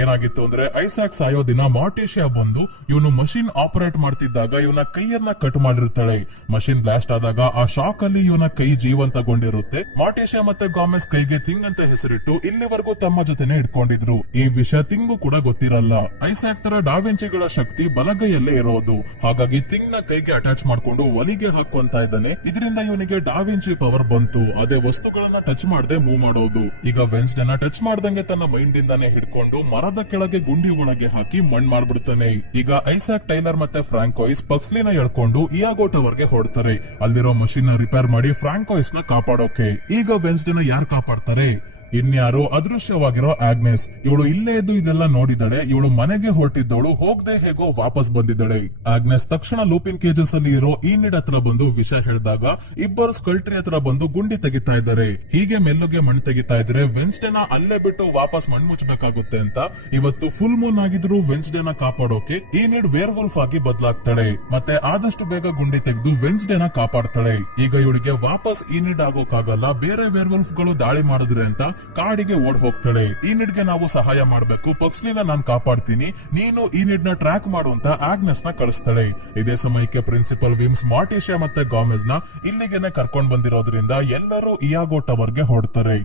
ಏನಾಗಿತ್ತು ಅಂದ್ರೆ ಐಸಾಕ್ ಸಾಯೋ ದಿನ ಮಾರ್ಟಿಶಿಯಾ ಬಂದು ಇವನು ಮಷಿನ್ ಆಪರೇಟ್ ಮಾಡ್ತಿದ್ದಾಗ ಇವನ ಕೈಯನ್ನ ಕಟ್ ಮಾಡಿರ್ತಾಳೆ. ಮಷಿನ್ ಬ್ಲಾಸ್ಟ್ ಆದಾಗ ಆ ಶಾಕ್ ಅಲ್ಲಿ ಇವನ ಕೈ ಜೀವಂತಗೊಂಡಿರುತ್ತೆ. ಮಾರ್ಟಿಶಿಯಾ ಮತ್ತೆ ಗಾಮೆಜ್ ಕೈಗೆ ಥಿಂಗ್ ಅಂತ ಹೆಸರಿಟ್ಟು ಇಲ್ಲಿವರೆಗೂ ತಮ್ಮ ಜೊತೆನೆ ಇಟ್ಕೊಂಡಿದ್ರು. ಈ ವಿಷಯ ಥಿಂಗು ಕೂಡ ಗೊತ್ತಿರಲ್ಲ. ಐಸಾಕ್ ತರ ಡಾವಿಂಚಿಗಳ ಶಕ್ತಿ ಬಲಗೈಯಲ್ಲೇ ಇರೋದು. ಹಾಗಾಗಿ ಥಿಂಗ್ ನ ಕೈಗೆ ಅಟ್ಯಾಚ್ ಮಾಡ್ಕೊಂಡು ಒಲಿಗೆ ಹಾಕುವಂತ ಇದ್ದಾನೆ. ಇದರಿಂದ ಇವನಿಗೆ ಡಾವಿಂಚಿ ಪವರ್ ಬಂತು. ಅದೇ ವಸ್ತುಗಳನ್ನ ಟಚ್ ಮಾಡದೆ ಮೂವ್ ಮಾಡೋದು. ಈಗ ವೆನ್ಸ್ಡೇನ ಟಚ್ ಮಾಡ್ದಂಗೆ ತನ್ನ ಮೈಂಡ್ ಇಂದಾನೆ ಹಿಡ್ಕೊಂಡು ಮರದ ಕೆಳಗೆ ಗುಂಡಿ ಒಳಗೆ ಹಾಕಿ ಮಣ್ ಮಾಡ್ಬಿಡ್ತಾನೆ. ಈಗ ಐಸಾಕ್, ಟೈಲರ್ ಮತ್ತೆ ಫ್ರಾಂಕೋಯ್ಸ್ ಪಕ್ಸ್ಲಿನ ಎಳ್ಕೊಂಡು ಇಯಾಗೋ ಟವರ್ ಗೆ ಹೊಡ್ತಾರೆ. ಅಲ್ಲಿರೋ ಮಷೀನ್ ನ ರಿಪೇರ್ ಮಾಡಿ ಫ್ರಾಂಕೋಯ್ಸ್ ನ ಕಾಪಾಡೋಕೆ. ಈಗ ವೆನ್ಸ್ಡೇನ ಯಾರು ಕಾಪಾಡ್ತಾರೆ? ಇನ್ಯಾರು, ಅದೃಶ್ಯವಾಗಿರೋ ಆಗ್ನೆಸ್. ಇವಳು ಇಲ್ಲೇ ಇದ್ದು ಇದೆಲ್ಲ ನೋಡಿದಳೆ. ಇವಳು ಮನೆಗೆ ಹೊರಟಿದ್ದವಳು ಹೋಗದೆ ಹೇಗೋ ವಾಪಸ್ ಬಂದಿದ್ದಳೆ. ಆಗ್ನೆಸ್ ತಕ್ಷಣ ಲೂಪಿನ್ ಕೇಜಸ್ ಅಲ್ಲಿ ಇರೋ ಈನಿಡ್ ಹತ್ರ ಬಂದು ವಿಷಯ ಹೇಳಿದಾಗ ಇಬ್ಬರು ಸ್ಕಲ್ಟ್ರಿ ಹತ್ರ ಬಂದು ಗುಂಡಿ ತೆಗಿತಾ ಇದ್ದಾರೆ. ಹೀಗೆ ಮೆಲ್ಲುಗೆ ಮಣ್ಣು ತೆಗಿತಾ ಇದ್ರೆ ವೆನ್ಸ್ಡೇನ ಅಲ್ಲೇ ಬಿಟ್ಟು ವಾಪಸ್ ಮಣ್ಣು ಮುಚ್ಚಬೇಕಾಗುತ್ತೆ ಅಂತ ಇವತ್ತು ಫುಲ್ ಮೂನ್ ಆಗಿದ್ರು ವೆನ್ಸ್ಡೇನ ಕಾಪಾಡೋಕೆ ಈನಿಡ್ ವೇರ್ ವುಲ್ಫ್ ಆಗಿ ಬದಲಾಗ್ತಾಳೆ. ಮತ್ತೆ ಆದಷ್ಟು ಬೇಗ ಗುಂಡಿ ತೆಗೆದು ವೆನ್ಸ್ಡೇನ ಕಾಪಾಡ್ತಾಳೆ. ಈಗ ಇವಳಿಗೆ ವಾಪಸ್ ಈನಿಡ್ ಆಗೋಕಾಗಲ್ಲ, ಬೇರೆ ವೇರ್ ವುಲ್ಫ್ ಗಳು ದಾಳಿ ಮಾಡಿದ್ರೆ ಅಂತ ಕಾಡಿಗೆ ಓಡ್ ಹೋಗ್ತಾಳೆ. ಈನಿಡ್ಗೆ ನಾವು ಸಹಾಯ ಮಾಡಬೇಕು, ಪಕ್ಸ್ಲಿನ ನಾನು ಕಾಪಾಡ್ತೀನಿ, ನೀನು ಈನಿಡ್ ನ ಟ್ರ್ಯಾಕ್ ಮಾಡುವಂತ ಆಗ್ನೆಸ್ ನ ಕಳಿಸ್ತಾಳೆ. ಇದೇ ಸಮಯಕ್ಕೆ ಪ್ರಿನ್ಸಿಪಲ್ ವಿಮ್ಸ್ ಮಾರ್ಟಿಶಿಯಾ ಮತ್ತೆ ಗಾಮೆಜ್ ನ ಇಲ್ಲಿಗೆನೆ ಕರ್ಕೊಂಡ್ ಬಂದಿರೋದ್ರಿಂದ ಎಲ್ಲರೂ ಇಯಾಗೋ ಟವರ್ ಗೆ ಹೊರಡ್ತಾರೆ.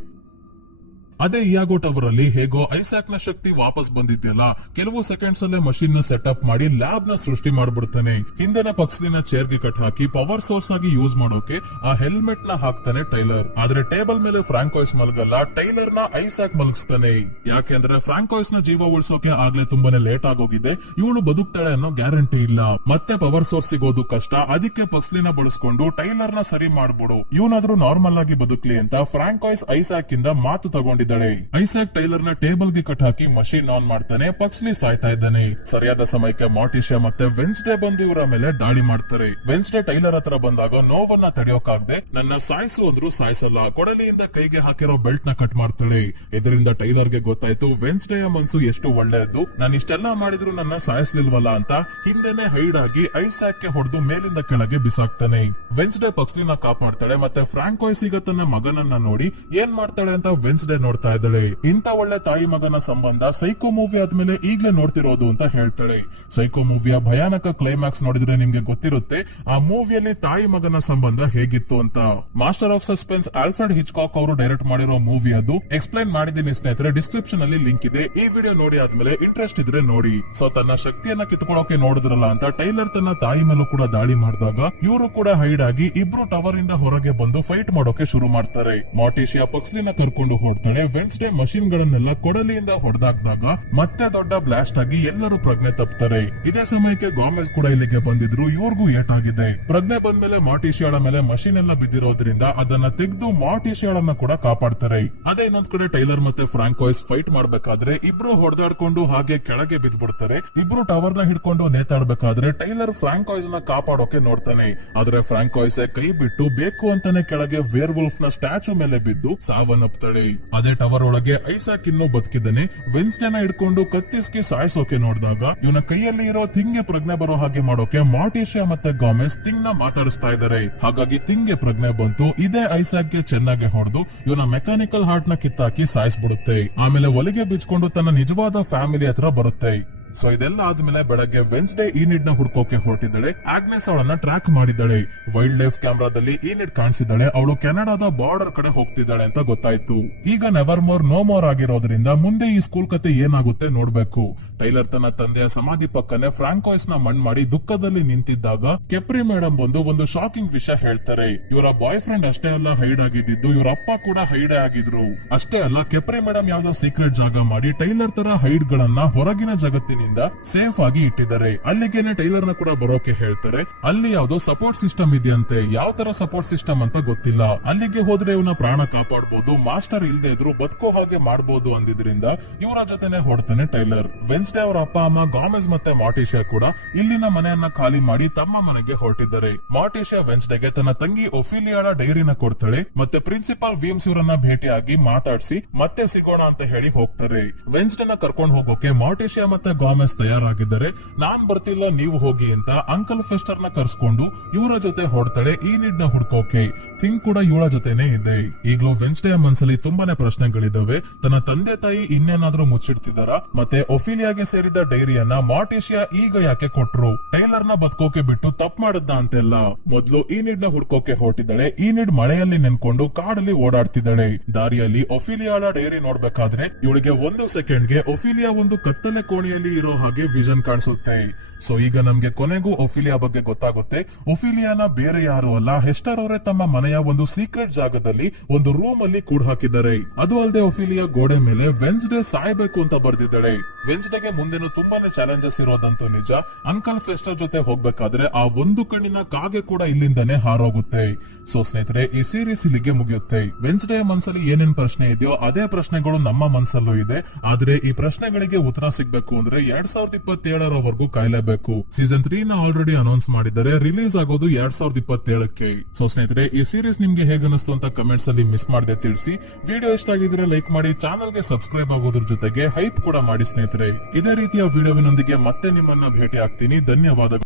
ಅದೇ ಇಯಾಗೋ ಟವರ್ ಅಲ್ಲಿ ಹೇಗೋ ಐಸಾಕ್ ನ ಶಕ್ತಿ ವಾಪಸ್ ಬಂದಿದ್ಯಲ್ಲ, ಕೆಲವು ಸೆಕೆಂಡ್ಸ್ ಅಲ್ಲೇ ಮಷೀನ್ ನ ಸೆಟಪ್ ಮಾಡಿ ಲ್ಯಾಬ್ ನ ಸೃಷ್ಟಿ ಮಾಡ್ಬಿಡ್ತಾನೆ. ಹಿಂದೆನ ಪಕ್ಸ್ಲಿನ ಚೇರ್ ಗೆ ಕಟ್ ಹಾಕಿ ಪವರ್ ಸೋರ್ಸ್ ಆಗಿ ಯೂಸ್ ಮಾಡೋಕೆ ಆ ಹೆಲ್ಮೆಟ್ ನ ಹಾಕ್ತಾನೆ ಟೈಲರ್. ಆದ್ರೆ ಟೇಬಲ್ ಮೇಲೆ ಫ್ರಾಂಕೋಯ್ಸ್ ಮಲಗಲ್ಲ, ಟೈಲರ್ ನ ಐಸಾಕ್ ಮಲಗಿಸ್ತಾನೆ. ಯಾಕೆಂದ್ರೆ ಫ್ರಾಂಕೋಯ್ಸ್ ನ ಜೀವ ಉಳಿಸೋಕೆ ಆಗ್ಲೇ ತುಂಬಾನೇ ಲೇಟ್ ಆಗೋಗಿದೆ. ಇವಳು ಬದುಕ್ತಾಳೆ ಅನ್ನೋ ಗ್ಯಾರಂಟಿ ಇಲ್ಲ. ಮತ್ತೆ ಪವರ್ ಸೋರ್ಸ್ ಸಿಗೋದು ಕಷ್ಟ. ಅದಕ್ಕೆ ಪಕ್ಸ್ಲಿನ ಬಳಸ್ಕೊಂಡು ಟೈಲರ್ ನ ಸರಿ ಮಾಡ್ಬಿಡು, ಇವನಾದ್ರೂ ನಾರ್ಮಲ್ ಆಗಿ ಬದುಕ್ಲಿ ಅಂತ ಫ್ರಾಂಕೋಯ್ಸ್ ಐಸಾಕ್ ಇಂದ ಮಾತು ತಗೊಂಡಿದ್ದ. ನಿಂತ್ಕೊಂಡಿದ್ದಾಳೆ. ಐಸಾಕ್ ಟೈಲರ್ ನ ಟೇಬಲ್ ಗೆ ಕಟ್ ಹಾಕಿ ಮಷೀನ್ ಆನ್ ಮಾಡ್ತಾನೆ. ಪಕ್ಸ್ಲಿ ಸಾಯ್ತಾ ಇದ್ದಾನೆ. ಸರಿಯಾದ ಸಮಯಕ್ಕೆ ಮಾರ್ಟಿಶಾ ಮತ್ತೆ ವೆನ್ಸ್ಡೇ ಬಂದು ಇವರ ಮೇಲೆ ದಾಳಿ ಮಾಡ್ತಾರೆ. ವೆನ್ಸ್ಡೇ ಟೈಲರ್ ಹತ್ರ ಬಂದಾಗ ನೋವನ್ನ ತಡೆಯೋಕಾಗದೆ ನನ್ನ ಸಾಯಿಸು ಅಂದ್ರೂ ಸಾಯಿಸಲ್ಲ, ಕೊಡಲಿಯಿಂದ ಕೈಗೆ ಹಾಕಿರೋ ಬೆಲ್ಟ್ ನ ಕಟ್ ಮಾಡ್ತಾಳೆ. ಇದರಿಂದ ಟೈಲರ್ ಗೆ ಗೊತ್ತಾಯ್ತು ವೆನ್ಸ್ಡೇಯ ಮನ್ಸು ಎಷ್ಟು ಒಳ್ಳೆಯದು, ನಾನು ಇಷ್ಟೆಲ್ಲಾ ಮಾಡಿದ್ರು ನನ್ನ ಸಾಯಿಸ್ಲಿಲ್ವಲ್ಲ ಅಂತ ಹಿಂದೆನೆ ಹೈಡ್ ಆಗಿ ಐಸಾಕ್ ಗೆ ಹೊಡೆದು ಮೇಲಿಂದ ಕೆಳಗೆ ಬಿಸಾಕ್ತಾನೆ. ವೆನ್ಸ್ಡೇ ಪಕ್ಸ್ಲಿನ ಕಾಪಾಡ್ತಾಳೆ. ಮತ್ತೆ ಫ್ರಾಂಕೋಯ್ಸ್ ಈಗ ತನ್ನ ಮಗನನ್ನ ನೋಡಿ ಏನ್ ಮಾಡ್ತಾಳೆ ಅಂತ ವೆನ್ಸ್ಡೇ ನೋಡ್ತಾ ಇದ್ದಾಳೆ. ಇಂತ ಒಳ್ಳೆ ತಾಯಿ ಮಗನ ಸಂಬಂಧ ಸೈಕೋ ಮೂವಿ ಆದ್ಮೇಲೆ ಈಗ್ಲೇ ನೋಡ್ತಿರೋದು ಅಂತ ಹೇಳ್ತಾಳೆ. ಸೈಕೋ ಮೂವಿಯ ಭಯಾನಕ ಕ್ಲೈಮ್ಯಾಕ್ಸ್ ನೋಡಿದ್ರೆ ನಿಮ್ಗೆ ಗೊತ್ತಿರುತ್ತೆ ಆ ಮೂವಿಯಲ್ಲಿ ತಾಯಿ ಮಗನ ಸಂಬಂಧ ಹೇಗಿತ್ತು ಅಂತ. Master of suspense Alfred Hitchcock ಅವರು ಡೈರೆಕ್ಟ್ ಮಾಡಿರೋ ಮೂವಿ ಅದು. ಎಕ್ಸ್ಪ್ಲೈನ್ ಮಾಡಿದ್ದೀನಿ ಸ್ನೇಹಿತರೆ, ಡಿಸ್ಕ್ರಿಪ್ಷನ್ ಅಲ್ಲಿ ಲಿಂಕ್ ಇದೆ. ಈ ವಿಡಿಯೋ ನೋಡಿ ಆದ್ಮೇಲೆ ಇಂಟ್ರೆಸ್ಟ್ ಇದ್ರೆ ನೋಡಿ. ಸೊ ತನ್ನ ಶಕ್ತಿಯನ್ನ ಕಿತ್ಕೊಳ್ಳೋಕೆ ನೋಡಿದ್ರಲ್ಲ ಅಂತ ಟೈಲರ್ ತನ್ನ ತಾಯಿ ಮೇಲೂ ಕೂಡ ದಾಳಿ ಮಾಡಿದಾಗ ಇವರು ಕೂಡ ಹೈಡ್ ಆಗಿ ಇಬ್ರು ಟವರ್ ಇಂದ ಹೊರಗೆ ಬಂದು ಫೈಟ್ ಮಾಡೋಕೆ ಶುರು ಮಾಡ್ತಾರೆ. ಮಾರ್ಟಿಶಿಯಾ ಪಕ್ಸ್ಲಿನ ಕರ್ಕೊಂಡು ಹೋಗ್ತಾಳೆ. ವೆನ್ಸ್ಡೇ ಮಷೀನ್ ಗಳನ್ನೆಲ್ಲ ಕೊಡಲಿಯಿಂದ ಹೊಡೆದಾಕ್ದಾಗ ಮತ್ತೆ ದೊಡ್ಡ ಬ್ಲಾಸ್ಟ್ ಆಗಿ ಎಲ್ಲರೂ ಪ್ರಜ್ಞೆ ತಪ್ತಾರೆ. ಇದೇ ಸಮಯಕ್ಕೆ ಗಾಮೆಸ್ ಕೂಡ ಇಲ್ಲಿಗೆ ಬಂದಿದ್ರು. ಇವ್ರಿಗೂ ಏಟಾಗಿದೆ. ಪ್ರಜ್ಞೆ ಬಂದ್ಮೇಲೆ ಮಾರ್ಟಿಶಿಯಾಳ ಮೇಲೆ ಮಷೀನ್ ಎಲ್ಲ ಬಿದ್ದಿರೋದ್ರಿಂದ ಅದನ್ನ ತೆಗೆದು ಮಾರ್ಟಿಶಿಯಾಳನ್ನ ಕೂಡ ಕಾಪಾಡ್ತಾರೆ. ಅದೇ ಇನ್ನೊಂದ್ ಕಡೆ ಟೈಲರ್ ಮತ್ತೆ ಫ್ರಾಂಕೋಯ್ಸ್ ಫೈಟ್ ಮಾಡ್ಬೇಕಾದ್ರೆ ಇಬ್ರು ಹೊಡೆದಾಡ್ಕೊಂಡು ಹಾಗೆ ಕೆಳಗೆ ಬಿದ್ದ್ಬಿಡ್ತಾರೆ. ಇಬ್ರು ಟವರ್ ನ ಹಿಡ್ಕೊಂಡು ನೇತಾಡ್ಬೇಕಾದ್ರೆ ಟೈಲರ್ ಫ್ರಾಂಕೋಯ್ಸ್ ನ ಕಾಪಾಡೋಕೆ ನೋಡ್ತಾನೆ. ಆದ್ರೆ ಫ್ರಾಂಕೋಯ್ಸ್ ಕೈ ಬಿಟ್ಟು ಬೇಕು ಅಂತಾನೆ ಕೆಳಗೆ ವೇರ್ ವುಲ್ಫ್ ನ ಸ್ಟ್ಯಾಚು ಮೇಲೆ ಬಿದ್ದು ಸಾವನ್ನಪ್ತಾಳೆ. ಅದೇ ಟವರ್ ಒಳಗೆ ಐಸಾಕ್ ಇನ್ನೂ ಬದುಕಿದ್ದಾನೆ. ವೆನ್ಸ್ಡೇನ ಹಿಡ್ಕೊಂಡು ಕತ್ತಿಸ್ಕಿ ಸಾಯಿಸೋಕೆ ನೋಡಿದಾಗ ಇವನ ಕೈಯಲ್ಲಿ ಇರೋ ಥಿಂಗ್ಗೆ ಪ್ರಜ್ಞೆ ಬರೋ ಹಾಗೆ ಮಾಡೋಕೆ ಮಾರ್ಟಿಶಿಯಾ ಮತ್ತೆ ಗಾಮೆಸ್ ಥಿಂಗ್ ನ ಮಾತಾಡಿಸ್ತಾ ಇದ್ದಾರೆ. ಹಾಗಾಗಿ ಥಿಂಗ್ಗೆ ಪ್ರಜ್ಞೆ ಬಂತು. ಇದೇ ಐಸಾಕ್ ಗೆ ಚೆನ್ನಾಗಿ ಹೊಡೆದು ಇವನ ಮೆಕ್ಯಾನಿಕಲ್ ಹಾರ್ಟ್ ನ ಕಿತ್ತಾಕಿ ಸಾಯಿಸ್ಬಿಡುತ್ತೆ. ಆಮೇಲೆ ಒಲಿಗೆ ಬಿಚ್ಕೊಂಡು ತನ್ನ ನಿಜವಾದ ಫ್ಯಾಮಿಲಿ ಹತ್ರ ಬರುತ್ತೆ. ಸೊ ಇದೆಲ್ಲ ಆದ್ಮೇಲೆ ಬೆಳಗ್ಗೆ ವೆನ್ಸ್ಡೇ ಈನಿಡ್ ನ ಹುಡ್ಕೋಕೆ ಹೊರಟಿದ್ದಾಳೆ. ಆಗ್ನೆಸ್ ಅವಳನ್ನ ಟ್ರ್ಯಾಕ್ ಮಾಡಿದ್ದಾಳೆ. ವೈಲ್ಡ್ ಲೈಫ್ ಕ್ಯಾಮ್ರಾದಲ್ಲಿ ಈನಿಡ್ ಕಾಣಿಸಿದ್ದಾಳೆ. ಅವಳು ಕೆನಡಾದ ಬಾರ್ಡರ್ ಕಡೆ ಹೋಗ್ತಿದ್ದಾಳೆ ಅಂತ ಗೊತ್ತಾಯ್ತು. ಈಗ ನೆವರ್ ಮೋರ್ ನೋ ಮೋರ್ ಆಗಿರೋದ್ರಿಂದ ಮುಂದೆ ಈ ಸ್ಕೂಲ್ ಕತೆ ಏನಾಗುತ್ತೆ ನೋಡ್ಬೇಕು. ಟೈಲರ್ ತನ್ನ ತಂದೆಯ ಸಮಾಧಿ ಪಕ್ಕನೆ ಫ್ರಾಂಕೋಯ್ಸ್ ನ ಮಣ್ ಮಾಡಿ ದುಃಖದಲ್ಲಿ ನಿಂತಿದ್ದಾಗ ಕೆಪ್ರಿ ಮೇಡಮ್ ಬಂದು ಒಂದು ಶಾಕಿಂಗ್ ವಿಷಯ ಹೇಳ್ತಾರೆ. ಇವರ ಬಾಯ್ ಫ್ರೆಂಡ್ ಅಷ್ಟೇ ಅಲ್ಲ ಹೈಡ್ ಆಗಿದ್ದು, ಇವರ ಅಪ್ಪ ಕೂಡ ಹೈಡ್ ಆಗಿದ್ರು. ಅಷ್ಟೇ ಅಲ್ಲ, ಕೆಪ್ರಿ ಮೇಡಮ್ ಯಾವ್ದೋ ಸೀಕ್ರೆಟ್ ಜಾಗ ಮಾಡಿ ಟೈಲರ್ ತರ ಹೈಡ್ ಗಳನ್ನ ಹೊರಗಿನ ಜಗತ್ತಿನಿಂದ ಸೇಫ್ ಆಗಿ ಇಟ್ಟಿದ್ದಾರೆ. ಅಲ್ಲಿಗೇನೆ ಟೈಲರ್ ನ ಕೂಡ ಬರೋಕೆ ಹೇಳ್ತಾರೆ. ಅಲ್ಲಿ ಯಾವ್ದೋ ಸಪೋರ್ಟ್ ಸಿಸ್ಟಮ್ ಇದೆಯಂತೆ. ಯಾವ ತರ ಸಪೋರ್ಟ್ ಸಿಸ್ಟಮ್ ಅಂತ ಗೊತ್ತಿಲ್ಲ. ಅಲ್ಲಿಗೆ ಹೋದ್ರೆ ಇವನ ಪ್ರಾಣ ಕಾಪಾಡಬಹುದು, ಮಾಸ್ಟರ್ ಇಲ್ದೇ ಇದ್ರು ಬದುಕೋ ಹಾಗೆ ಮಾಡಬಹುದು ಅಂದಿದ್ರಿಂದ ಇವರ ಜೊತೆನೆ ಹೊಡ್ತಾನೆ ಟೈಲರ್. ವೆನ್ಸ್ಡೇ ಅವರ ಅಪ್ಪ ಅಮ್ಮ ಗಾಮೆಸ್ ಮತ್ತೆ ಮಾರ್ಟಿಶಿಯಾ ಕೂಡ ಇಲ್ಲಿನ ಮನೆಯನ್ನ ಖಾಲಿ ಮಾಡಿ ತಮ್ಮ ಮನೆಗೆ ಹೊರಟಿದ್ದಾರೆ. ಮಾರ್ಟಿಶಿಯಾ ವೆನ್ಸ್ಡೇಗೆ ತನ್ನ ತಂಗಿ ಒಫಿಲಿಯಾಳ ಡೈರಿನ ಕೊಡ್ತಾಳೆ. ಮತ್ತೆ ಪ್ರಿನ್ಸಿಪಾಲ್ ವೀಮ್ಸ್ ಇವರನ್ನ ಭೇಟಿಯಾಗಿ ಮಾತಾಡಿಸಿ ಮತ್ತೆ ಸಿಗೋಣ ಅಂತ ಹೇಳಿ ಹೋಗ್ತಾರೆ. ವೆನ್ಸ್ಡೇನ ಕರ್ಕೊಂಡು ಹೋಗೋಕೆ ಮಾರ್ಟಿಶಿಯಾ ಮತ್ತೆ ಗಾಮೆಸ್ ತಯಾರಾಗಿದ್ದಾರೆ. ನಾನ್ ಬರ್ತಿಲ್ಲ ನೀವು ಹೋಗಿ ಅಂತ ಅಂಕಲ್ ಫೆಸ್ಟರ್ ನ ಕರ್ಸ್ಕೊಂಡು ಇವರ ಜೊತೆ ಹೊಡ್ತಾಳೆ ಈನಿಡ್ ನ ಹುಡ್ಕೋಕೆ. ಥಿಂಗ್ ಕೂಡ ಇವಳ ಜೊತೆನೆ ಇದೆ. ಈಗಲೂ ವೆನ್ಸ್ಡೇ ಮನ್ಸಲ್ಲಿ ತುಂಬಾನೇ ಪ್ರಶ್ನೆಗಳಿದಾವೆ. ತನ್ನ ತಂದೆ ತಾಯಿ ಇನ್ನೇನಾದ್ರೂ ಮುಚ್ಚಿಡ್ತಿದಾರ? ಮತ್ತೆ ಒಫಿಲಿಯಾಗೆ ಸೇರಿದ ಡೈರಿಯನ್ನ ಮಾರ್ಟಿಶಿಯಾ ಈಗ ಯಾಕೆ ಕೊಟ್ರು? ಟೈಲರ್ ನ ಬದುಕೋಕೆ ಬಿಟ್ಟು ತಪ್ಪು ಮಾಡದ್ದ ಅಂತೆಲ್ಲ. ಮೊದ್ಲು ಈನಿಡ್ ನ ಹುಡ್ಕೋಕೆ ಹೊರಟಿದ್ದಾಳೆ. ಈನಿಡ್ ಮಳೆಯಲ್ಲಿ ನೆನ್ಕೊಂಡು ಕಾಡಲ್ಲಿ ಓಡಾಡ್ತಿದ್ದಾಳೆ. ದಾರಿಯಲ್ಲಿ ಒಫಿಲಿಯಾಳ ಡೈರಿ ನೋಡ್ಬೇಕಾದ್ರೆ ಇವಳಿಗೆ 1 ಸೆಕೆಂಡ್ಗೆ ಒಫಿಲಿಯಾ ಒಂದು ಕತ್ತಲೆ ಕೋಣೆಯಲ್ಲಿ ಇರೋ ಹಾಗೆ ವಿಷನ್ ಕಾಣಿಸುತ್ತೆ. ಸೊ ಈಗ ನಮ್ಗೆ ಕೊನೆಗೂ ಒಫಿಲಿಯಾ ಬಗ್ಗೆ ಗೊತ್ತಾಗುತ್ತೆ. ಒಫಿಲಿಯಾನ ಬೇರೆ ಯಾರು ಅಲ್ಲ, ಹೆಸ್ಟರ್ ಅವರೇ ತಮ್ಮ ಮನೆಯ ಒಂದು ಸೀಕ್ರೆಟ್ ಜಾಗದಲ್ಲಿ ಒಂದು ರೂಮ್ ಅಲ್ಲಿ ಕೂಡ ಹಾಕಿದ್ದಾರೆ. ಅದು ಅಲ್ಲದೆ ಒಫಿಲಿಯಾ ಗೋಡೆ ಮೇಲೆ ವೆನ್ಸ್ಡೇ ಸಾಯ್ಬೇಕು ಅಂತ ಬರ್ದಿದ್ದಾಳೆ. ವೆನ್ಸ್ಡೇಗೆ ಮುಂದೆನೂ ತುಂಬಾನೇ ಚಾಲೆಂಜಸ್ ಇರೋದಂತೂ ನಿಜ. ಅಂಕಲ್ ಫೆಸ್ಟರ್ ಜೊತೆ ಹೋಗ್ಬೇಕಾದ್ರೆ ಆ ಒಂದು ಕಣ್ಣಿನ ಕಾಗೆ ಕೂಡ ಇಲ್ಲಿಂದಾನೇ ಹಾರೋಗುತ್ತೆ. ಸೊ ಸ್ನೇಹಿತರೆ, ಈ ಸೀರೀಸ್ ಇಲ್ಲಿಗೆ ಮುಗಿಯುತ್ತೆ. ವೆನ್ಸ್ಡೇ ಮನ್ಸಲ್ಲಿ ಏನೇನ್ ಪ್ರಶ್ನೆ ಇದೆಯೋ ಅದೇ ಪ್ರಶ್ನೆಗಳು ನಮ್ಮ ಮನ್ಸಲ್ಲೂ ಇದೆ. ಆದ್ರೆ ಈ ಪ್ರಶ್ನೆಗಳಿಗೆ ಉತ್ತರ ಸಿಗ್ಬೇಕು ಅಂದ್ರೆ 2027ರವರೆಗೂ ಕಾಯಲೇಬೇಕು. ಸೀಸನ್ 3 ನ ಆಲ್ರೆಡಿ ಅನೌನ್ಸ್ ಮಾಡಿದ್ದಾರೆ. ರಿಲೀಸ್ ಆಗೋದು 2027ಕ್ಕೆ. ಸೊ ಸ್ನೇಹಿತರೆ, ಈ ಸೀರೀಸ್ ನಿಮ್ಗೆ ಹೇಗೆ ಅನಿಸ್ತು ಅಂತ ಕಮೆಂಟ್ಸ್ ಅಲ್ಲಿ ಮಿಸ್ ಮಾಡದೆ ತಿಳಿಸಿ. ವಿಡಿಯೋ ಇಷ್ಟ ಆಗಿದ್ರೆ ಲೈಕ್ ಮಾಡಿ, ಚಾನಲ್ ಗೆ ಸಬ್ಸ್ಕ್ರೈಬ್ ಆಗೋದ್ರ ಜೊತೆಗೆ ಹೈಪ್ ಕೂಡ ಮಾಡಿ ಸ್ನೇಹಿತರೆ. ಇದೇ ರೀತಿಯ ವಿಡಿಯೋವಿನೊಂದಿಗೆ ಮತ್ತೆ ನಿಮ್ಮನ್ನ ಭೇಟಿ ಆಗ್ತೀನಿ. ಧನ್ಯವಾದಗಳು.